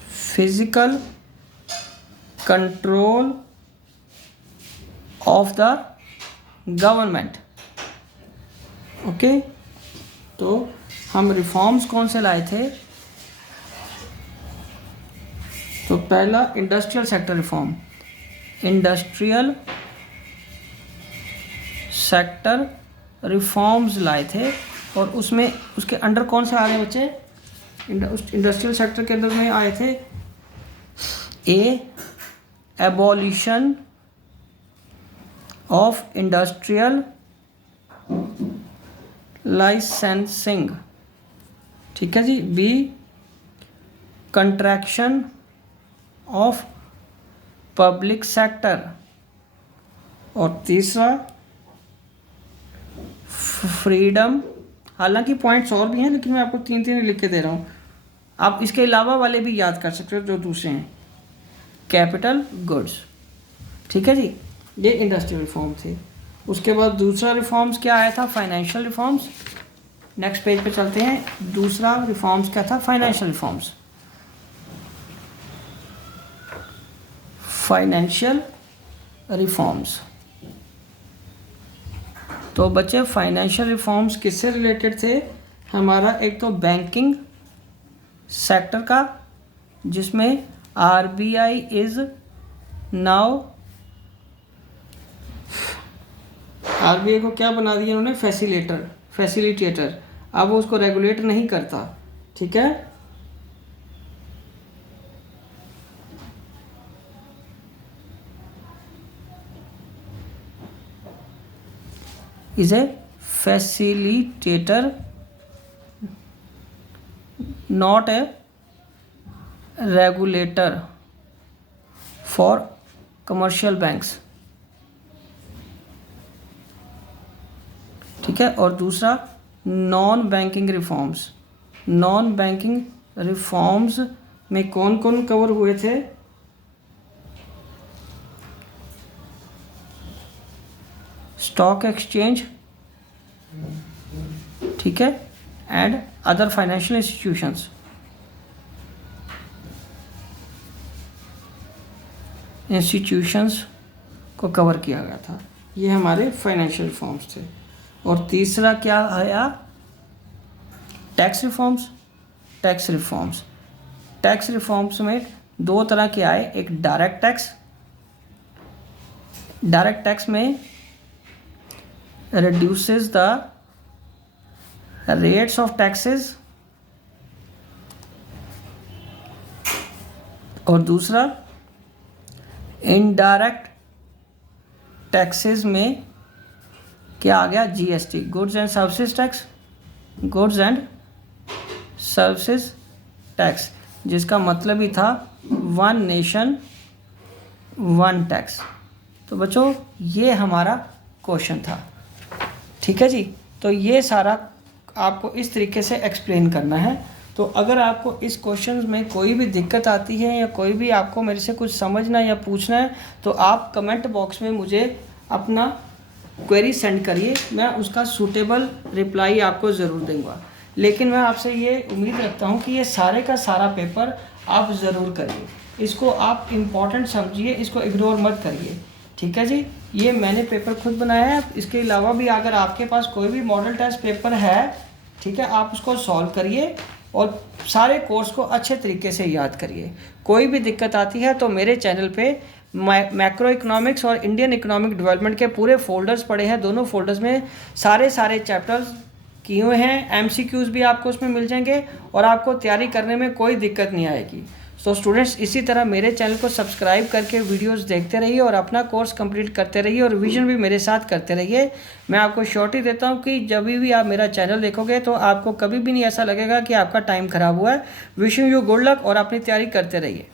physical control of the government. Okay, तो हम रिफॉर्म्स कौन से लाए थे, तो पहला industrial sector reform, industrial sector reforms लाए थे, और उसमें उसके अंडर कौन से आ गए बच्चे, इंडस्ट्रियल सेक्टर के अंदर में आए थे एबॉलिशन ऑफ इंडस्ट्रियल लाइसेंसिंग, ठीक है जी, B contraction of public sector, और तीसरा फ्रीडम। हालांकि पॉइंट्स और भी हैं, लेकिन मैं आपको 3 लिख के दे रहा हूँ, आप इसके अलावा वाले भी याद कर सकते हो जो दूसरे हैं, कैपिटल गुड्स। ठीक है जी, ये इंडस्ट्रियल रिफॉर्म थे। उसके बाद दूसरा रिफॉर्म्स क्या आया था, फाइनेंशियल रिफॉर्म्स। नेक्स्ट पेज पे चलते हैं। दूसरा रिफॉर्म्स क्या था, फाइनेंशियल रिफॉर्म्स। फाइनेंशियल रिफॉर्म्स, तो बच्चे फाइनेंशियल रिफॉर्म्स किससे रिलेटेड थे, हमारा एक तो बैंकिंग सेक्टर का, जिसमें आरबीआई इज नाउ, आरबीआई को क्या बना दिया उन्होंने, फैसिलिटेटर। अब वो उसको रेगुलेट नहीं करता, ठीक है। Is a facilitator, not a regulator for commercial banks, ठीक है। और दूसरा non banking reforms. Non banking reforms में कौन कौन कवर हुए थे, स्टॉक एक्सचेंज, ठीक है, and other financial institutions. Institutions को कवर किया गया था, ये हमारे फाइनेंशियल रिफॉर्म्स थे। और तीसरा क्या आया, टैक्स रिफॉर्म्स। टैक्स रिफॉर्म्स में 2 तरह के आए, एक डायरेक्ट टैक्स में reduces the rates of taxes, और दूसरा इनडायरेक्ट टैक्सेस में क्या आ गया, GST, goods and services tax, जिसका मतलब ही था वन नेशन वन टैक्स। तो बच्चों ये हमारा क्वेश्चन था, ठीक है जी। तो ये सारा आपको इस तरीके से एक्सप्लेन करना है। तो अगर आपको इस क्वेश्चन में कोई भी दिक्कत आती है या कोई भी आपको मेरे से कुछ समझना या पूछना है, तो आप कमेंट बॉक्स में मुझे अपना क्वेरी सेंड करिए, मैं उसका सूटेबल रिप्लाई आपको ज़रूर दूंगा। लेकिन मैं आपसे ये उम्मीद रखता हूँ कि ये सारे का सारा पेपर आप ज़रूर करिए, इसको आप इम्पॉर्टेंट समझिए, इसको इग्नोर मत करिए, ठीक है जी। ये मैंने पेपर खुद बनाया है। इसके अलावा भी अगर आपके पास कोई भी मॉडल टेस्ट पेपर है, ठीक है, आप उसको सॉल्व करिए और सारे कोर्स को अच्छे तरीके से याद करिए। कोई भी दिक्कत आती है तो मेरे चैनल पे मैक्रो इकोनॉमिक्स और इंडियन इकोनॉमिक डेवलपमेंट के पूरे फोल्डर्स पड़े हैं। दोनों फोल्डर्स में सारे चैप्टर्स किए हुए हैं। एमसीक्यूज़ भी आपको उसमें मिल जाएंगे और आपको तैयारी करने में कोई दिक्कत नहीं आएगी। तो स्टूडेंट्स, इसी तरह मेरे चैनल को सब्सक्राइब करके वीडियोस देखते रहिए और अपना कोर्स कंप्लीट करते रहिए और रिवीजन भी मेरे साथ करते रहिए। मैं आपको श्योरिटी देता हूं कि जब भी आप मेरा चैनल देखोगे तो आपको कभी भी नहीं ऐसा लगेगा कि आपका टाइम ख़राब हुआ है। विशिंग यू गुड लक और अपनी तैयारी करते रहिए।